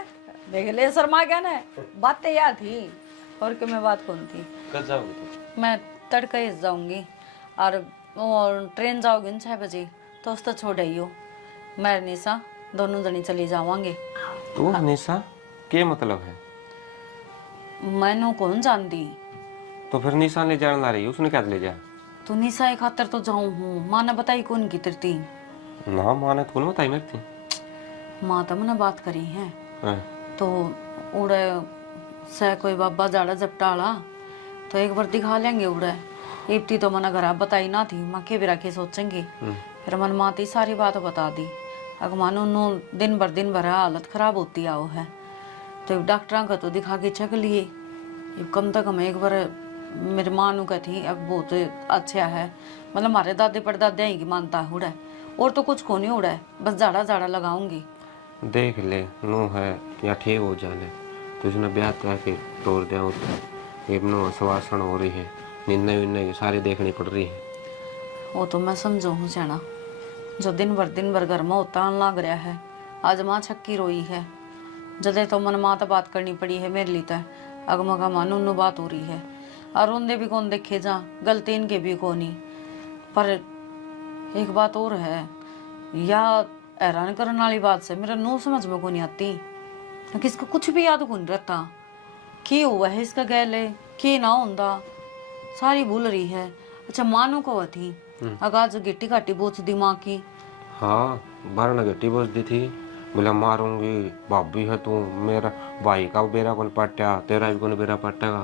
देख ले शर्मा क्या ना बातें याद थी और कि मैं बात कौन थी कब जाओगे तुम मैं तड़के ही जाऊंगी और ट्रेन जाओगी न 6 बजे तो उस तो छोड़ आई हो मैं निशा दोनों जनी चली जावांगे तो निशा क्या मतलब है? मैनू कौन जानती, तो फिर निशा ले जाने ला रही है, उसने क्या ले जा? तो निशा एक खातर तो जाऊं हूँ, माँ ने बताई कौन की तिरती। ना माने तो कौन बताई मेरे थी? माँ तो मैंने बात करी है, हाँ। तो उड़े से कोई बाबा जाड़ा जपटाला तो एक बार दिखा लेंगे उड़े। इप्ती तो मैंने घर बताई ना थी, माँ के बिरा के सोचेंगे। फिर मन माँ ती सारी बात बता दी। अगर मानो नो दिन भर हालत खराब होती आओ है, तो डॉक्टर का तो दिखा के चेक लिए। कम से कम एक बार मेरी माँ नु कहती अब बहुत अच्छा है, मतलब हमारे दादे परदादे ही की मानता है उड़ा, और तो कुछ को नहीं उड़ा है, बस जाड़ा जाड़ा लगाऊंगी। देख ले नो है या ठीक हो जाने, तो उसने ब्याह करके तोड़ दिया उतना। ये नो श्वासन हो रही है, निर्णय विन्नय सारी देखनी पड़ रही है। वो तो मैं समझो हूँ जाना, जो दिन भर घर में होता लग रहा है। आज माँ छक्की रोई है, जदे तो मन माँ तो बात करनी पड़ी है मेरे लिए। तो अगमगा मान उन्नु बात हो रही है, और उनदे भी कौन देखे जा, गलती इनके भी कौन ही। पर एक बात और है, या हैरान करने वाली बात से मेरा नो समझ में को नहीं आती, क्योंकि इसका कुछ भी याद को नहीं रहता। क्या हुआ है इसका गैले, क्या ना होंदा, सारी भूल रही है। अच्छा मानो को थी आगाज गिट्टी काटी बोझ दिमाग की। हाँ बारह गट्टी बोझ दी थी, बोला मारूंगी, भाभी है तू, मेरा भाई का बेरा कौन पट्टा, तेरा भी कौन बेरा पट्टेगा।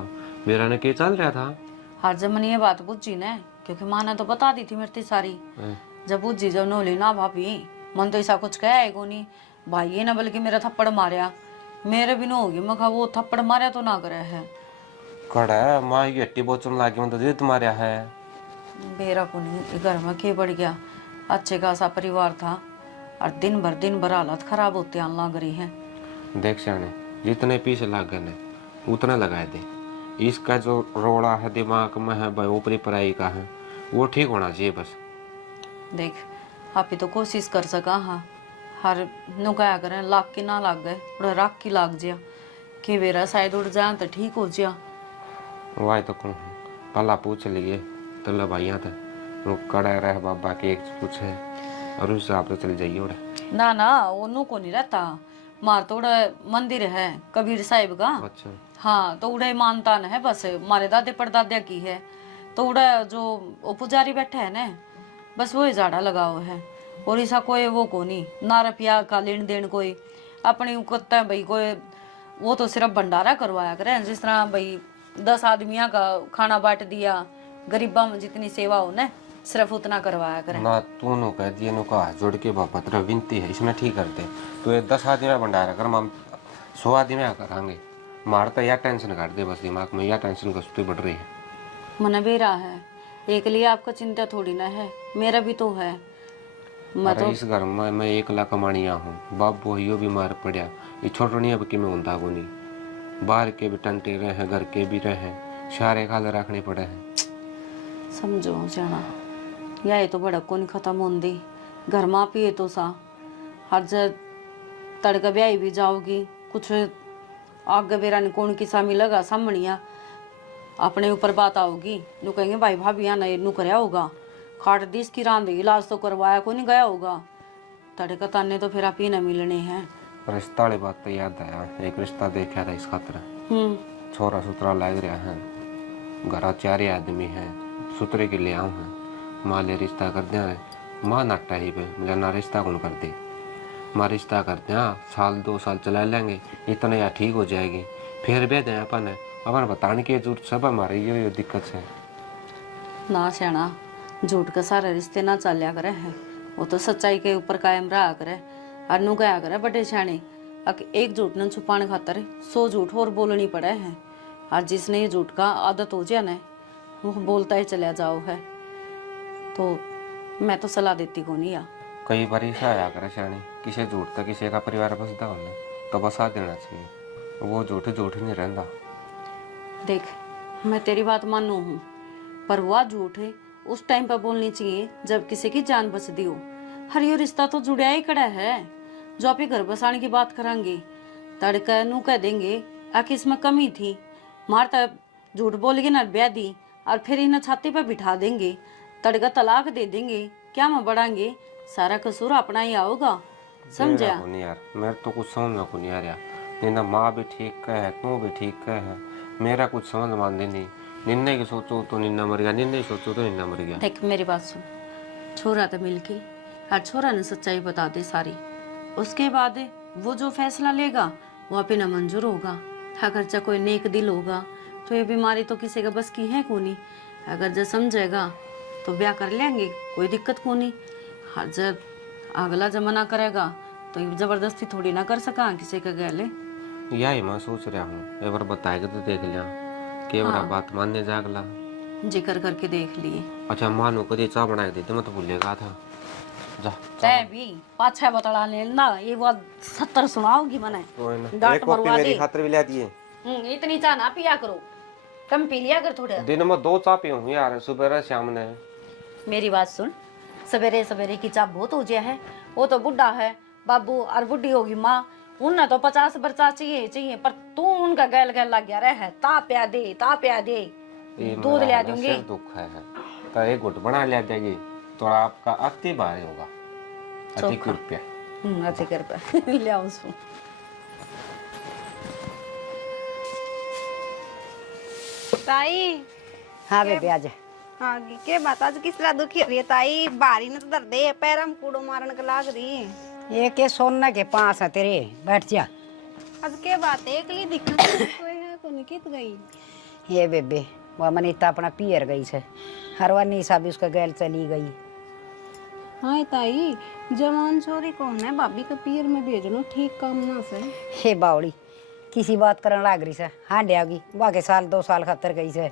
बेरा ने क्या चल रहा था। हर जब मैंने ये बात पूछी ना, क्योंकि माँ ने तो बता दी थी मेरी सारी। जब पूछी जब नोली ना भाभी मन तो ऐसा कुछ कहा है को नहीं, भाई ये ना बल्कि मेरा थप्पड़ मारिया, मेरे भी न होगी। मैं कहा वो थप्पड़ मारिया तो ना करे है कड़ा है माँ की गट्टी बोचन लागी, मैं तो जिद मारिया है। बेरा को नहीं, घर में के बढ़ गया, अच्छे खासा परिवार था, और दिन भर हालत खराब होती लग रही है। देख सियाने जितने पीछे लग गए उतने लगाए दे। इसका जो रोड़ा है दिमाग में है भाई, ऊपरी पराई का है, वो ठीक होना चाहिए बस। देख आप ही तो कोशिश कर सका, हाँ हर नुकाया करें लाग के ना लाग गए, उड़ा राख की लाग जिया कि बेरा शायद उड़ जा तो ठीक हो जिया। वाई तो कहूँ पला पूछ लिए तो भाइया था वो कड़ा रहे बाबा के एक पूछे और उस हिसाब से चले जाइए उड़े। ना ना वो नु को नहीं रहता, मार तो उड़ा मंदिर है कबीर साहिब का। अच्छा हाँ तो उड़े मानता न है, बस मारे दादे परदादे की है, तो उड़ा जो वो पुजारी बैठे है ना, बस वही झाड़ा लगाओ है। और ऐसा कोई वो को नहीं ना रुपया का लेन देन कोई अपनी कुत्ता भाई कोई, वो तो सिर्फ भंडारा करवाया करे, जिस तरह भाई 10 आदमियों का खाना बांट दिया, गरीबा में जितनी सेवा हो ना सिर्फ उतना करवाया करे। ना तू नो कह दिए नो का जोड़ के बाबा तेरा विनती है इसमें ठीक कर दे, तो ये 10 आदमी में भंडारा कर, हम 100 आदमी में करांगे। मारता या टेंशन काट दे बस दिमाग में, या टेंशन घुसती बढ़ रही है। मन बेरा है एक लिए आपका चिंता थोड़ी ना है, मेरा भी तो है। मैं अरे तो इस घर में मैं 1 लाख कमानिया हूँ, बाप बोहियो बीमार पड़ा, ये छोटनिया भी किमें होता को नहीं, बाहर के भी टंटे रहे हैं, घर के भी रहे, सारे खाले रखने पड़े हैं। समझो जाना या ये तो बड़क को नहीं खत्म होंदी, घर माँ पिए तो सा हर जब तड़का ब्याई भी जाओगी, कुछ आगे बेरा ने कौन किसा मिलेगा सामनिया अपने ऊपर बात आओगी, नु कहेंगे भाई भाभी यहाँ नू कराया होगा, खाट दिस की रांध इलाज तो करवाया को नहीं गया होगा, तड़का ताने तो फिर आप ही न मिलने हैं। रिश्ता वाली बात तो याद आया, एक रिश्ता देखा था इस खातर, छोरा सुतरा लग रहा है, घर 4 आदमी है, सुतरे के ले आऊँ है, माँ ले रिश्ता कर दिया है, माँ नट्टा ही पे मुझे ना रिश्ता कौन कर दे, माँ रिश्ता कर दिया 1-2 साल चला लेंगे, इतने या ठीक हो जाएगी, फिर भी दें अपन बताने की जरूरत सब हमारी ये दिक्कत है ना सियाना, झूठ का सारे रिश्ते ना चलिया करे हैं, वो तो सच्चाई के ऊपर कायम रहा करे, और नु गया करे बड़े सियाने एक झूठ न छुपाने खातर 100 झूठ और बोलनी पड़े हैं, और जिसने ये झूठ का आदत हो जाए ना वो बोलता ही चला जाओ है, तो मैं तो सलाह देती को नहीं या। कई बार ऐसा आया करे सियाने, किसी झूठ तक किसी का परिवार बसता होना तो बसा देना चाहिए, वो झूठ नहीं रहता। देख मैं तेरी बात मानू हूँ, पर वह झूठ है उस टाइम पर बोलनी चाहिए जब किसी की जान बचती हो। हर यो रिश्ता तो जुड़िया ही कड़ा है, जो आप ही घर बसाने की बात करांगे तड़का नू कह देंगे आखिर इसमें कमी थी, मारता झूठ बोल के ना ब्याह दी, और फिर इन्हें छाती पर बिठा देंगे, तड़का तलाक दे देंगे, क्या मैं बढ़ाएंगे, सारा कसूर अपना ही आओगा। समझा? मेरा को नहीं यार, मेरे तो कुछ समझ में को नहीं आ रहा। निन्ना माँ भी ठीक कह है, तू भी ठीक कह है, मेरा कुछ समझ मानते नहीं। निन्ने की सोचो तो निन्ना मर गया, निन्ने की सोचो तो निन्ना मर गया। देख मेरी बात सुन, छोरा तो मिल के हर छोरा ने सच्चाई बता दे सारी, उसके बाद वो जो फैसला लेगा वो आप ना मंजूर होगा। अगर चाहे कोई नेक दिल होगा तो ये बीमारी तो किसी का बस की है को नहीं। अगर जब समझेगा तो ब्याह कर लेंगे, कोई दिक्कत को नहीं। हाँ, जब अगला जमाना करेगा तो ये जबरदस्ती थोड़ी ना कर सका किसी का गले। यही मैं सोच रहा हूँ, एक बार बताएगा तो देख लिया के बड़ा बात मानने जागला। जिक्र करके देख लिए। अच्छा मानो कभी चाय बना के देते, मैं तो भूलेगा था। जा चाहे भी पाछा बतला लेना, ये बात 70 सुनाओगी मने। कोई ना, डांट एक कॉफी मरवा मेरी दे। खातिर भी ले दिए। इतनी चाह ना पिया करो, कम पी लिया कर थोड़ा। दिन में 2 चाय पीऊँ यार, सुबह शाम ने। मेरी बात सुन, सवेरे सवेरे की चाह बहुत हो गया है। वो तो बुढ़ा है बाबू और बुढ़ी होगी माँ, उन्हें तो 50 बरसा चाहिए, पर तू उनका गैल गैल लग गया रहे। ता प्या दे ये दूध मेरा ले है ना, दूंगी। सिर दुख है तो एक घुट बना ले देगी तो आपका अति भारी होगा। अति कृपया। अच्छे कर पे ले आओ उसको। ताई हाँ बेबे आज हाँ के बात आज किस तरह दुखी हो रही है ताई? बारी ने तो दर्द है, पैर में कूड़ो मारन के लाग रही। ये के सोना के पास है तेरे, बैठ जा। आज के बात है एकली दिखा कोई है को निकित गई। ये बेबे वह मनीता अपना पियर गई से, हरवा निशा भी उसका गैल चली गई। हाँ ताई जवान छोरी कौन है भाभी का पीर में भेजनो ठीक काम ना से। हे बावड़ी किसी बात करन लाग रही से, हाँ डेगी बाके साल 2 साल खातर गई से,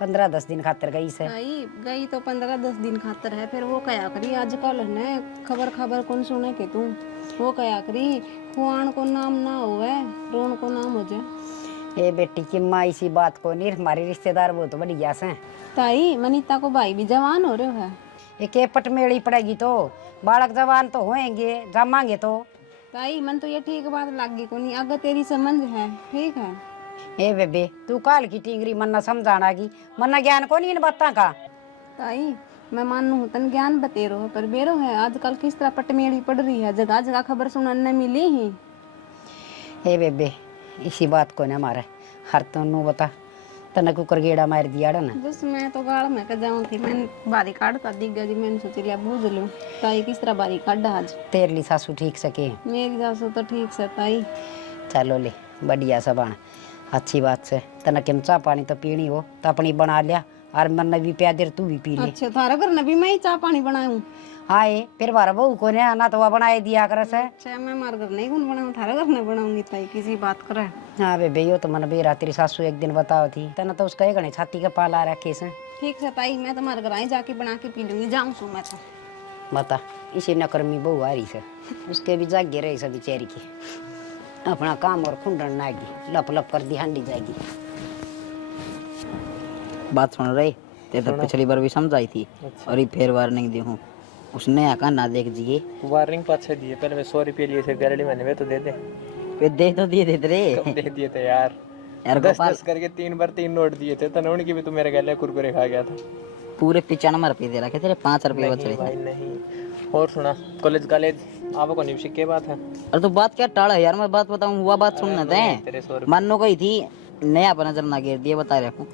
15-10 दिन खातर गई से। ताई गई तो 15-10 दिन खातर है, फिर वो कया करी आजकल है खबर कौन सुने के तू। वो कया करी खुआन को नाम ना होवे रोन को नाम हो जाए। ये बेटी की माँ इसी बात को नहीं, हमारे रिश्तेदार बहुत बढ़िया से। ताई मनीता को भाई भी जवान हो रहे है। ये के पटमेड़ी पड़ेगी तो बालक जवान तो होएंगे, जमाएंगे तो। ताई मन तो ये ठीक बात लगी को नहीं, अगर तेरी समझ है ठीक है। ए बेबे तू काल की टिंगरी मन्ना समझाना की, मन्ना ज्ञान को नहीं इन बातों का। ताई मैं मानू हूँ तन ज्ञान बतेरो है, पर बेरो है आजकल किस तरह पटमेड़ी पड़ रही है, जगह जगह खबर सुनने मिली ही। ए बेबे इसी बात को न मारे, हर तनु बता तने कुकर गेड़ा मार दिया ना। बस मैं तो गाड़ में के जाऊँ थी, मैंने बारी काटता दिख गया जी, मैंने सोची लिया बूझ लूँ। ताई किस तरह बारी काट आज? तेरे ली सासू ठीक सके? मेरी सासू तो ठीक से ताई। चलो ले बढ़िया सबन, अच्छी बात से। तना किम चाह पानी तो पीनी हो तो अपनी बना लिया, और मन भी प्या देर तू भी पी ले। अच्छा थारा घर ने भी मैं ही चाह पानी बनाऊं? हाँ ये फिर बार बहू को ने आना तो वह बनाए दिया कर से। अच्छा मैं मार घर नहीं कौन बनाऊं, थारा घर ने बनाऊंगी ताई किसी बात करे। हाँ बेबे यो तो मन बेरा तेरी सासू एक दिन बताओ थी, तना तो उसका एक घने छाती का पाला रखे से। ठीक से ताई मैं तुम्हारे घर आई जाके बना के पी लूंगी, जाऊँ सू मैं तो। बता इसी नकर्मी बहू आ रही से, उसके भी जागे रही सब बेचारी की, अपना काम और खुंडन नागी लप लप कर दी हांडी जाएगी। बात सुन रही ते तो पिछली बार भी समझाई थी और ये फिर वार्निंग दी हूँ, उसने आका ना देख जिए। वार्निंग पाछे दिए, पहले मैं 100 रुपये लिए थे गारंटी मैंने, वे तो दे दे। वे दे तो दिए थे रे कम दे दिए थे यार, यार 10-10 करके 3 बार 3 नोट दिए थे, तने उनकी भी तू मेरे गले कुरकुरे खा गया था। पूरे 95 रुपये दे रखे तेरे, 5 रुपये बच नहीं रहे भाई नहीं। और सुना कॉलेज आप को नहीं के बात है। अरे तो बात क्या टाड़ा है यार, मैं बात बताऊं, हुआ बात सुनना तेरे थे। 100 रुपये मानो गई थी नया पर नजर ना गिर दिए, बता रहा हूँ।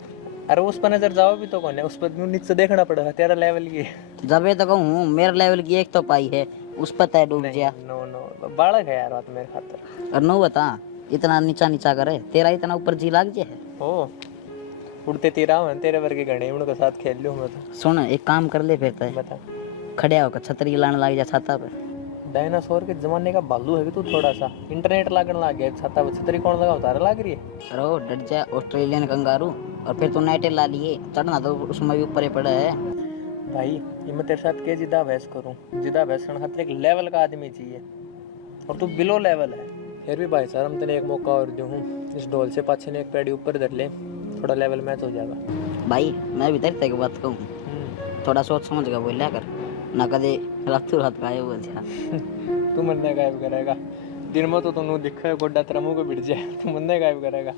अरे उस पर नजर जाओ भी तो कौन है, उस पर नीचे देखना पड़ेगा तेरा लेवल की। जब ये तो कहूँ मेरे लेवल की एक तो पाई है, उस पर तय डूब गया। नो नो बालक है यार बात मेरे खातर। और नो बता इतना नीचा नीचा करे, तेरा इतना ऊपर जी लाग जाए। ओ उड़ते तीरा हूँ तेरे वर्गे गणे, उनके साथ खेल लूँ मैं तो। सुन एक काम कर ले फिर तय, बता। खड़े होकर छतरी लाने लग जा छाता पे। डायनासोर के जमाने का बालू है तू, थोड़ा सा इंटरनेट लागने लग गया, छाता पे छतरी कौन लगा उतारा लाग रही है। अरे ओ डट जा ऑस्ट्रेलियन कंगारू, और फिर तू नाइटे ला लिए, चढ़ना तो उसमें भी ऊपर ही पड़ा है। भाई ये मैं तेरे साथ के जिदा बहस करूं, जिदा बहस करने खातिर एक लेवल का आदमी चाहिए, और तू बिलो लेवल है। फिर भी भाई सर हम तेने एक मौका और दूं हूं, इस ढोल से पाछे ने एक पैडी ऊपर धर ले, थोड़ा लेवल मैच हो जाएगा। भाई मैं भी तेरे बात कहूँ, थोड़ा सोच समझ कर बोलिया कर, ना कदे रातों रात गायब हो जा। तू मन्ने गायब करेगा, दिन में तो तू दिखा गोड्डा तेरा मुंह को बिट जाए, तू मन्ने गायब करेगा।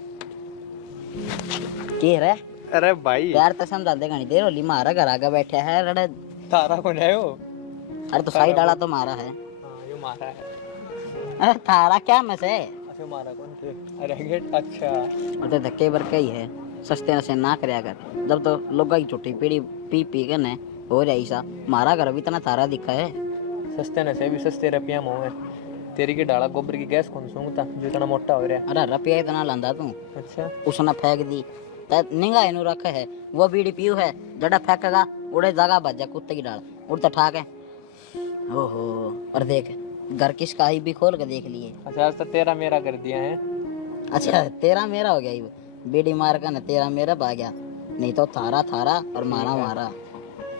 के रे अरे भाई यार तो समझा देगा नहीं, देर होली मारा घर आगे बैठा है रड़े। तारा कौन है वो? अरे तो साइड डाला तो मारा है। हाँ ये मारा है। अरे थारा क्या मस है? अच्छा मारा कौन थे? अरे गेट अच्छा। और तो धक्के बरके ही है, सस्ते नशे ना करया कर। जब तो लोग की छोटी पीढ़ी पी पी के ने हो रहा ऐसा, मारा घर भी इतना थारा दिखा है। सस्ते नशे भी सस्ते रुपया में है। तेरी की डाला गोबर की गैस कौन सूंघता जो इतना मोटा हो रहा है? अरे रुपया इतना लांदा तू, अच्छा उसने फेंक दी। निगाह इनू रखा है, वो बीड़ी पीऊ है, जड़ा फेंकेगा उड़े जगह बच जा कुत्ते की डाल उड़ता ठाक है। ओहो, और देख घर किसका ही भी खोल के देख लिए। अच्छा आज तो तेरा मेरा कर दिया है। अच्छा तेरा मेरा हो गया ये, बीड़ी मार का ना तेरा मेरा भाग गया, नहीं तो थारा थारा और मारा मारा।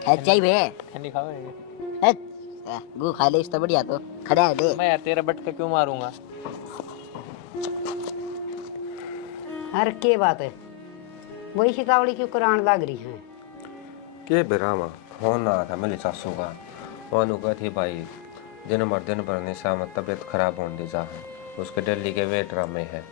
चाहिए भे नहीं खाओगे? गु खा ले इस तो बढ़िया, तो खड़ा है दे। मैं यार तेरा बटका क्यों मारूंगा? हर के बात है, वही शिकावड़ी क्यों करान लग रही है? के बेरामा फोन आया था मेरी सासू का, वहाँ कहती भाई दिन भर निशा में तबीयत खराब होने दी जा है, उसके दिल्ली के वे ड्रामे है,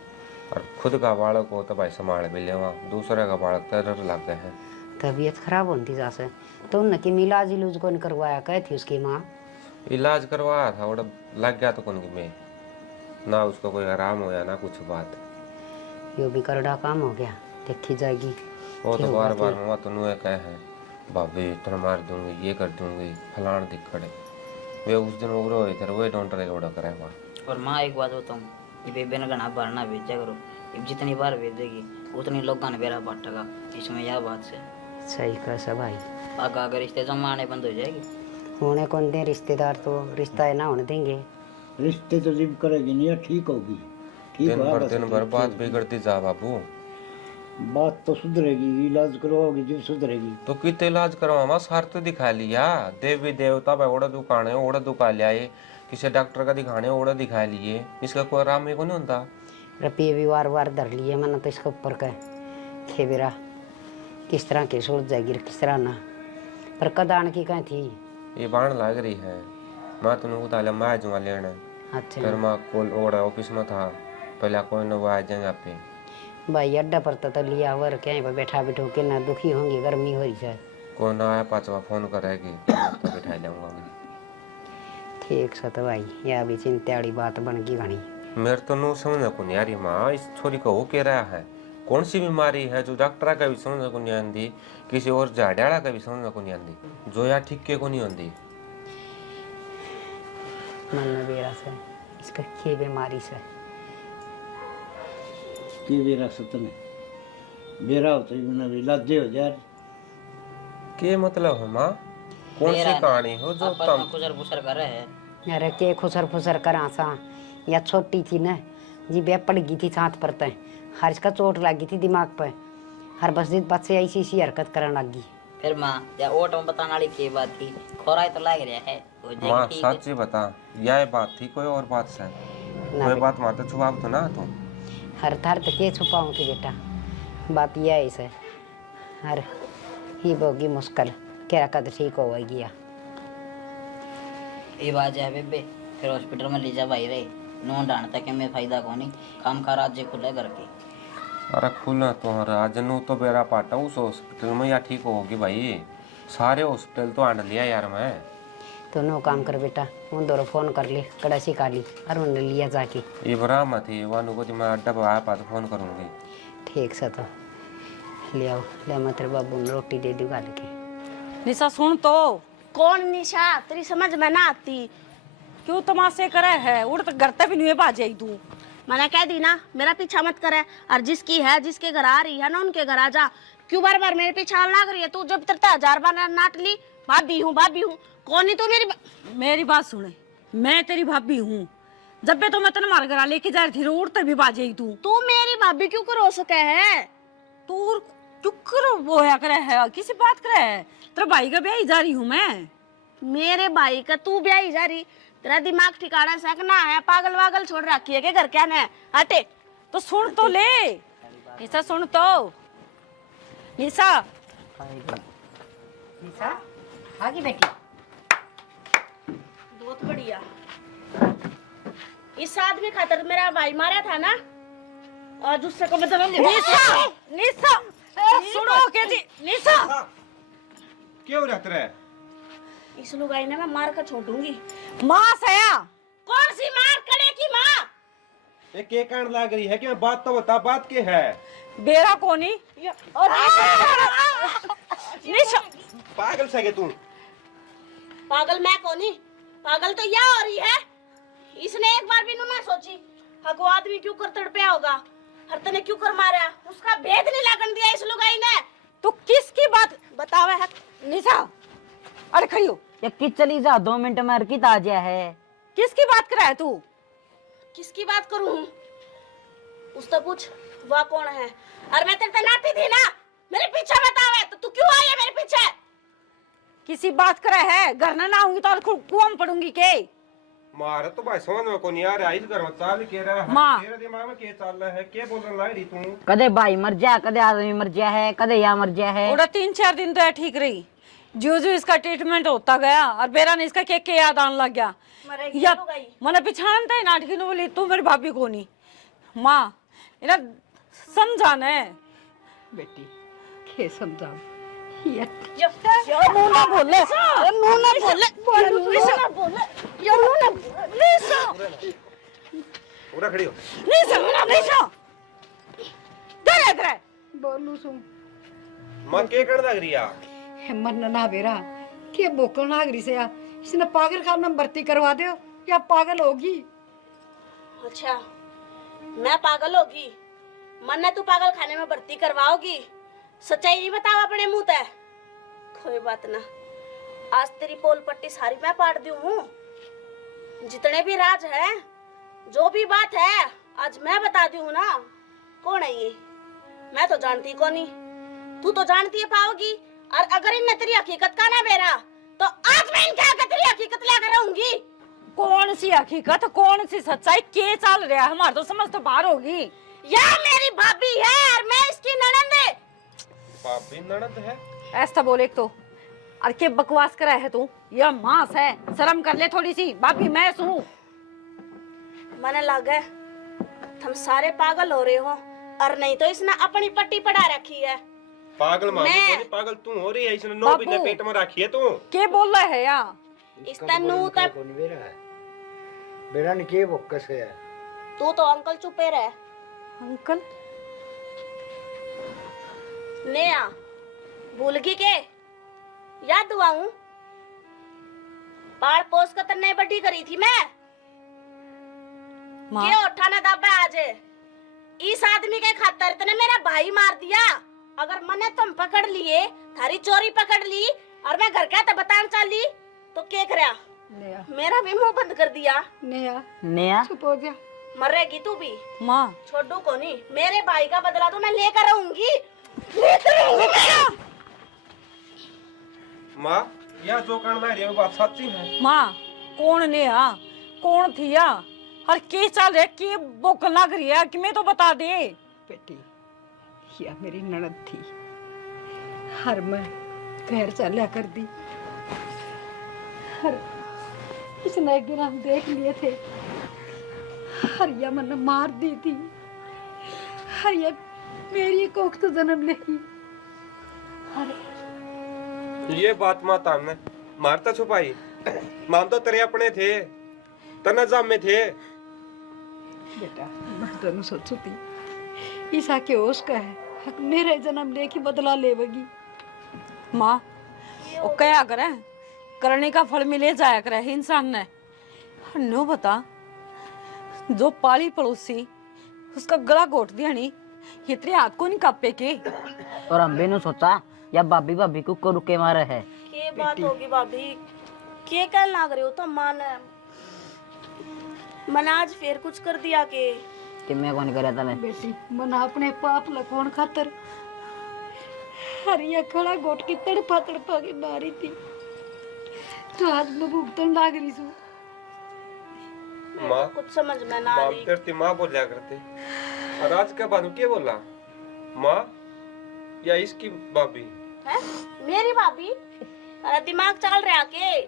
और खुद का बालक को तो भाई संभाल भी ले, वहाँ दूसरे का बालक तरह लग गए हैं। तबीयत खराब होती जा से तो उन की मिलाज इलूज कौन करवाया? कहे थी उसकी माँ इलाज करवाया था, वो लग गया तो कौन में ना उसको कोई आराम होया ना कुछ बात। यो भी करड़ा काम हो गया, देखी जाएगी। वो तो बार बार मम्मा तो नुए कहे हैं भाभी इतना मार दूंगी, ये कर दूंगी, फलान दिक्कत है। वे उस दिन उग्र हुए थे, वही डॉक्टर का ऑर्डर करे हुआ। और माँ एक बात बताऊँ, ये बेबे ने घना भरना भेजा करो, अब जितनी बार भेजेगी उतनी लोग ने बेरा बांटेगा, इसमें यह बात से सही कह सब भाई। आगे अगर रिश्ते जमाने बंद हो जाएगी। होने कौन दे रिश्तेदार, तो रिश्ता है ना होने देंगे। रिश्ते तो जिब करेगी नहीं, ठीक होगी। ठीक दिन भर बात बिगड़ती जा बाबू। बात तो सुधरेगी, इलाज करवाओगी जब सुधरेगी। तो कितने इलाज करवा, सार तो दिखा लिया, देवी देवता भाई ओड़ा दुकाने ओड़ा दुका लिया, किसी डॉक्टर का दिखाने ओड़ा दिखा लिए, इसका कोई आराम में को नहीं होता। रुपये भी वार वार धर लिए मैंने, तो इसके ऊपर का खेबेरा किस तरह के सोच जाएगी किस तरह ना, पर कदान की कहीं थी ये बाण लग रही है। मैं तुमने उतार मैं जुआ लेना, अच्छा फिर मैं कोल ओड़ा ऑफिस में था, पहले कोई न वो आ जाएंगे पे भाई अड्डा पर तो लिया वर कहीं पर बैठा बैठो के ना दुखी होंगी, गर्मी हो रही है। कोई ना आया पांचवा फोन करेगी तो बिठा जाऊंगा मैं। ठीक सा तो भाई, यह भी चिंता वाली बात बन गई घनी। मेरे तो नो समझ को नहीं आ रही माँ, इस छोरी को हो क्या रहा है, कौन सी बीमारी है जो डॉक्टर का भी समझ को नहीं आती, किसी और झाड़ियाड़ा का भी समझ को नहीं आती, जो यार ठीक के को नहीं आती। मन में बेरा से इसका के बीमारी से की बेरा सतने बेरा होता है ना, इलाज हो जाए। के मतलब है माँ, कौन सी कहानी हो जो तुम खुसर फुसर कर रहे हैं? अरे के खुसर फुसर करा सा, या छोटी थी ना जी, बे पड़ गई थी साथ पर तय, हर इसका चोट लगी थी दिमाग पे, हर बस दिन बाद से ऐसी ऐसी हरकत करने लगी। फिर माँ या ओट में बताने वाली की बात थी, खोरा तो लग रहा है हो जाएगी माँ, ठीक है। सच्ची बता, यह बात थी कोई और बात से? कोई बात माँ तो छुपा तो ना तुम। हर थार तो के छुपाऊं की बेटा, बात यह है इसे हर ही बोगी मुश्किल क्या कद ठीक हो गया। ये बात है बेबे, फिर हॉस्पिटल में ले जा भाई रे, नून डांटता कि मैं फायदा को नहीं, काम का राज्य खुले करके। अरे खुला तो आज नू तो बेरा पाटा उस हॉस्पिटल में, या ठीक होगी भाई, सारे हॉस्पिटल तो आंड लिया यार मैं। तो नो काम कर बेटा, उन दोनों फोन कर ले कड़ासी काली और उन्हें लिया जाके। इब्राहिम थी वानु को मैं अड्डा पर आया पास फोन करूंगी। ठीक सा तो ले आओ, ले मैं तेरे बाबू ने रोटी दे दी गाल के। निशा सुन तो, कौन निशा? तेरी समझ में ना आती। क्यों तमाशे करे है, उड़ तो घर तक भी नहीं बाजे तू। मैंने कह दी ना, मेरा पीछा मत करे, और जिसकी है जिसके घर आ रही है ना उनके घर आ जा। क्यों बार बार मेरे पीछे लग रही है? तू जब तक 1000 बार नाट ली भाभी हूँ भाभी हूँ, कौन नहीं तू मेरी बात सुने, मैं तेरी भाभी हूँ, जब भी तो मैं तेरे मार घर लेके जा रही थी, उड़ते भी बाजे तू। तू मेरी भाभी क्यों करो सके है? तू चुकर बोया करे है, किसी बात करे है, तेरे भाई का ब्याह जा रही हूँ मैं। मेरे भाई का तू ब्याह जा रही? तेरा दिमाग ठिकाना सकना है, पागल वागल छोड़ रखी है के घर क्या ने? हटे तो सुन तो ले निशा, सुन तो निशा। निशा आगे बेटी, बहुत बढ़िया। इस आदमी खातर मेरा भाई मारा था ना, और उससे को मतलब निशा निशा सुनो के जी, निशा क्यों रहते रहे? इस लुगाई ने मैं मार कर छोड़ूंगी। मां सया, कौन सी मार? कड़े की मार? ये के कांड लाग रही है कि बात तो बता, बात के है? बेरा कोनी निशा पागल सगे तू? पागल मैं कोनी, पागल तो यह हो रही है। इसने एक बार भी ना सोची हको आदमी क्यों कर तड़पया होगा, हर तने क्यों कर मारा, उसका भेद नहीं लागन दिया इस लुगाई ने। तू किसकी बात बतावे है निशा? अरे खड़ी हो, या कि चली जा 2 मिनट में अर्की ताजा है। किसकी बात कर रहा है तू? किसकी बात करूं? उससे पूछ वह कौन है। और मैं तेरे नाती थी ना, मेरे पीछे बतावे तो तू क्यों आई है मेरे पीछे? किसी बात कर रहा है? घर ना आऊंगी तो कुआं में पड़ूंगी के? मारे तो भाई समझ में को नहीं आ रहा, इस घर में चाल के रहा है। माँ। तेरे दिमाग में क्या चल रहा है, क्या बोलने लग रही तू? कदे भाई मर जा, कदे आदमी मर जा है, कदे या मर जा है। ओड़ा 3-4 दिन तो है ठीक रही, जो इसका ट्रीटमेंट होता गया और बेरा ने इसका के याद आने लग गया। मरेगी या लुगाई। मने पिछानता है नाटकी नु बोली तू मेरी भाभी को नहीं। माँ इना समझाना है। बेटी के समझाओ ये मुंह ना बोले, मुंह ना बोले, मुंह ना बोले, ये मुंह ना बोले। पूरा खड़ी हो। निशा डरे डरे बोलू सु मां के कर लग रही है? हिम्मत ना बेरा के बोकल नागरी से या इसने पागल खाने में भर्ती करवा दो या पागल होगी। अच्छा मैं पागल होगी, मन ने तू पागल खाने में भर्ती करवाओगी? सच्चाई नहीं बताओ अपने मुंह ते। कोई बात ना, आज तेरी पोल पट्टी सारी मैं पाट दी हूँ। जितने भी राज है, जो भी बात है, आज मैं बता दी हूँ ना। कौन है ये? मैं तो जानती को नहीं, तू तो जानती है पाओगी। और अगर इनने तेरी हकीकत का ना बेरा तो आज मैं इनके आगे तेरी हकीकत लेकर रहूंगी। कौन सी हकीकत, कौन सी सच्चाई, के चल रहा है? हमारे तो समझ तो बाहर होगी। यह मेरी भाभी है और मैं इसकी ननद है। भाभी ननद है? ऐसा बोले तो और के बकवास करा है तू? यह मांस है, शर्म कर ले थोड़ी सी। भाभी मैं सुनू? मने लगे तुम सारे पागल हो रहे हो, और नहीं तो इसने अपनी पट्टी पढ़ा रखी है। पागल मामी मैं- को नहीं, पागल तू हो रही है। इसने 9 महीने बाबू। पेट में रखी है तू। के बोल रहा है या? इस तनु तक को नहीं बेरा है, बेरा ने के बोकस है। तू तो अंकल चुपे रहे। अंकल नेहा भूल गई के? याद दुआऊं पाड़ पोस कर तन्ने बड़ी करी थी मैं। माँ के उठाना दाबा आज इस आदमी के खातर तने मेरा भाई मार दिया। अगर मने तुम पकड़ लिए, थारी चोरी पकड़ ली और मैं घर का तो बतान चली तो क्या करया? नया मेरा भी मुंह बंद कर दिया। नया नया चुप हो जा। मरेगी तू भी, माँ छोड़ू को नहीं। मेरे भाई का बदला तो मैं लेकर रहूंगी, लेकर रहूंगी मैं। माँ यह जो करना है वो बात सच्ची है। माँ कौन ने आ, कौन थी या और के चल रहा, के भूख लग रही है कि मैं तो बता दे। बेटी या मेरी ननद थी, हर मैं घर चला कर दी। हर इसने एक दिन हम देख लिए थे, हरिया मन मार दी थी। हरिया मेरी कोख तो जन्म लेगी। ये बात माँ तामने मारता छुपाई। माम तो तेरे अपने थे, तनजाम में थे। बेटा मैं तो सोचू थी ईसा के होश का है, हक मेरे जन्म लेके बदला लेवगी। माँ वो क्या करे, करने का फल मिले जाया करे इंसान ने। नो बता, जो पाली पड़ोसी उसका गला घोट दिया नहीं, ये तेरे हाथ को नहीं कापे के? और हम भी ने सोचा या भाभी भाभी को रुके मारे है। के बात होगी भाभी, के कह लाग रहे हो तो मन आज फिर कुछ कर दिया के मैं कौन करे तने? बेटी मन अपने पाप लकौन खातर हरिया खड़ा गोट की तड़पा के मारी थी, तो आज मैं भुगतन लाग रही हूँ। माँ कुछ समझ में ना आ माम रही। तेरे माँ बोलिया करते, और आज क्या बात क्या बोला? माँ या इसकी भाभी? है मेरी भाभी? अरे दिमाग चल रहा के?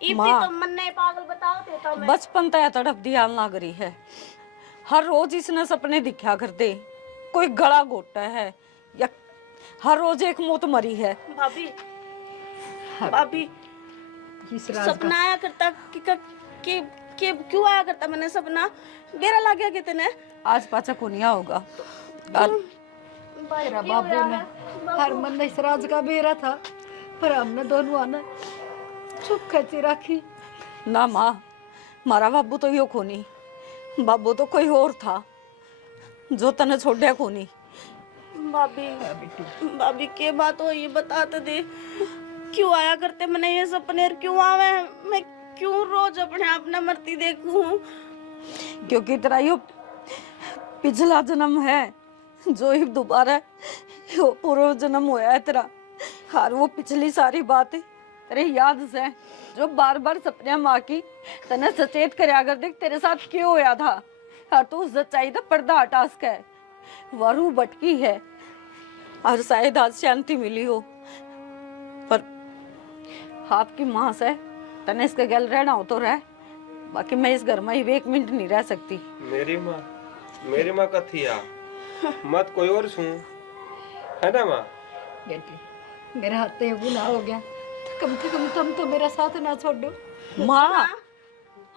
इतनी माँ। तो मन ने पागल बताओ थे तो मैं। बचपन तय तड़प दिया लग रही है। हर रोज इसने सपने दिखा करते, कोई गला घोटा है या हर रोज एक मौत मरी है। भाभी भाभी इस राज का सपना आया करता कि कि क्यों आया करता मैंने सपना? बेरा लग गया कितने? आज पाचा को नहीं होगा। तेरा बाबू ने हर मन ने इस राज का बेरा था, पर हमने दोनों आना चुप खची रखी। ना माँ, मारा बाबू तो यो कोनी, बाबू तो कोई और था जो तने छोड़या कोनी। भाभी के बात हो ये बताते दे, क्यों आया करते मैंने ये सपने और क्यों आवे? मैं क्यों रोज अपने आप ने मरती देखूं? क्योंकि तेरा यो पिछला जन्म है जो ही दोबारा यो पूर्व जन्म होया है तेरा। और वो पिछली सारी बातें तेरे याद से जो बार बार सपने माँ की तने सचेत करया कर देख तेरे साथ क्यों होया था। और तू सच्चाई का पर्दा हटा सके, वरू भटकी है और शायद आज शांति मिली हो, पर आपकी माँ से तने इसके गल रहना हो तो रह, बाकी मैं इस घर में ही 1 मिनट नहीं रह सकती। मेरी माँ कथिया मत कोई और सुन, है ना माँ? बेटी मेरे हाथ से गुनाह हो गया, तो कम से कम तुम तो मेरा साथ ना छोड़ो। माँ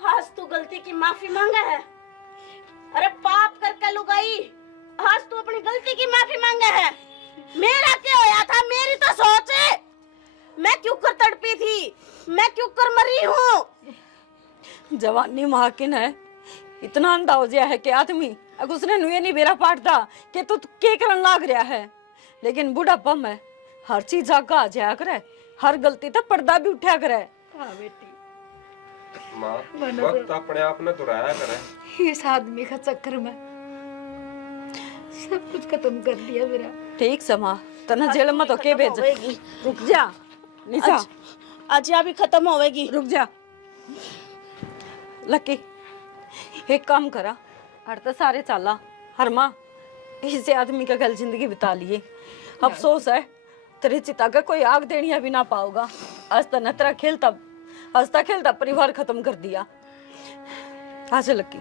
आज तू गलती की माफी मांगा है? अरे पाप करके लुगाई, आज तू अपनी गलती की माफी मांगा है? मेरा क्या होया था? मेरी तो सोच है, मैं क्यों कर तड़पी थी, मैं क्यों कर मरी हूँ? जवानी महाकिन है, इतना अंधा हो गया है कि आदमी अगर उसने नुए नहीं बेरा पाटता कि तू के करन लाग रहा है। लेकिन बुढ़ापा में हर चीज आगा आ जाया करे, हर गलती तो पर्दा भी उठा करे। हाँ बेटी, माँ वक्त अपने आप ने दुराया करे। इस आदमी का चक्कर में सब कुछ खत्म कर दिया मेरा। ठीक समा तना जेल में तो के भेज। रुक जा निशा, आज यहाँ भी खत्म होवेगी। रुक जा लकी, एक काम करा, हर तो सारे चाला हर माँ इसे आदमी का गल जिंदगी बिता लिए। अफसोस है तेरी चिता का कोई आग देनिया भी ना पाओगा। आज तो नतरा खेलता हंसता खेलता परिवार खत्म कर दिया। आ जा लकी।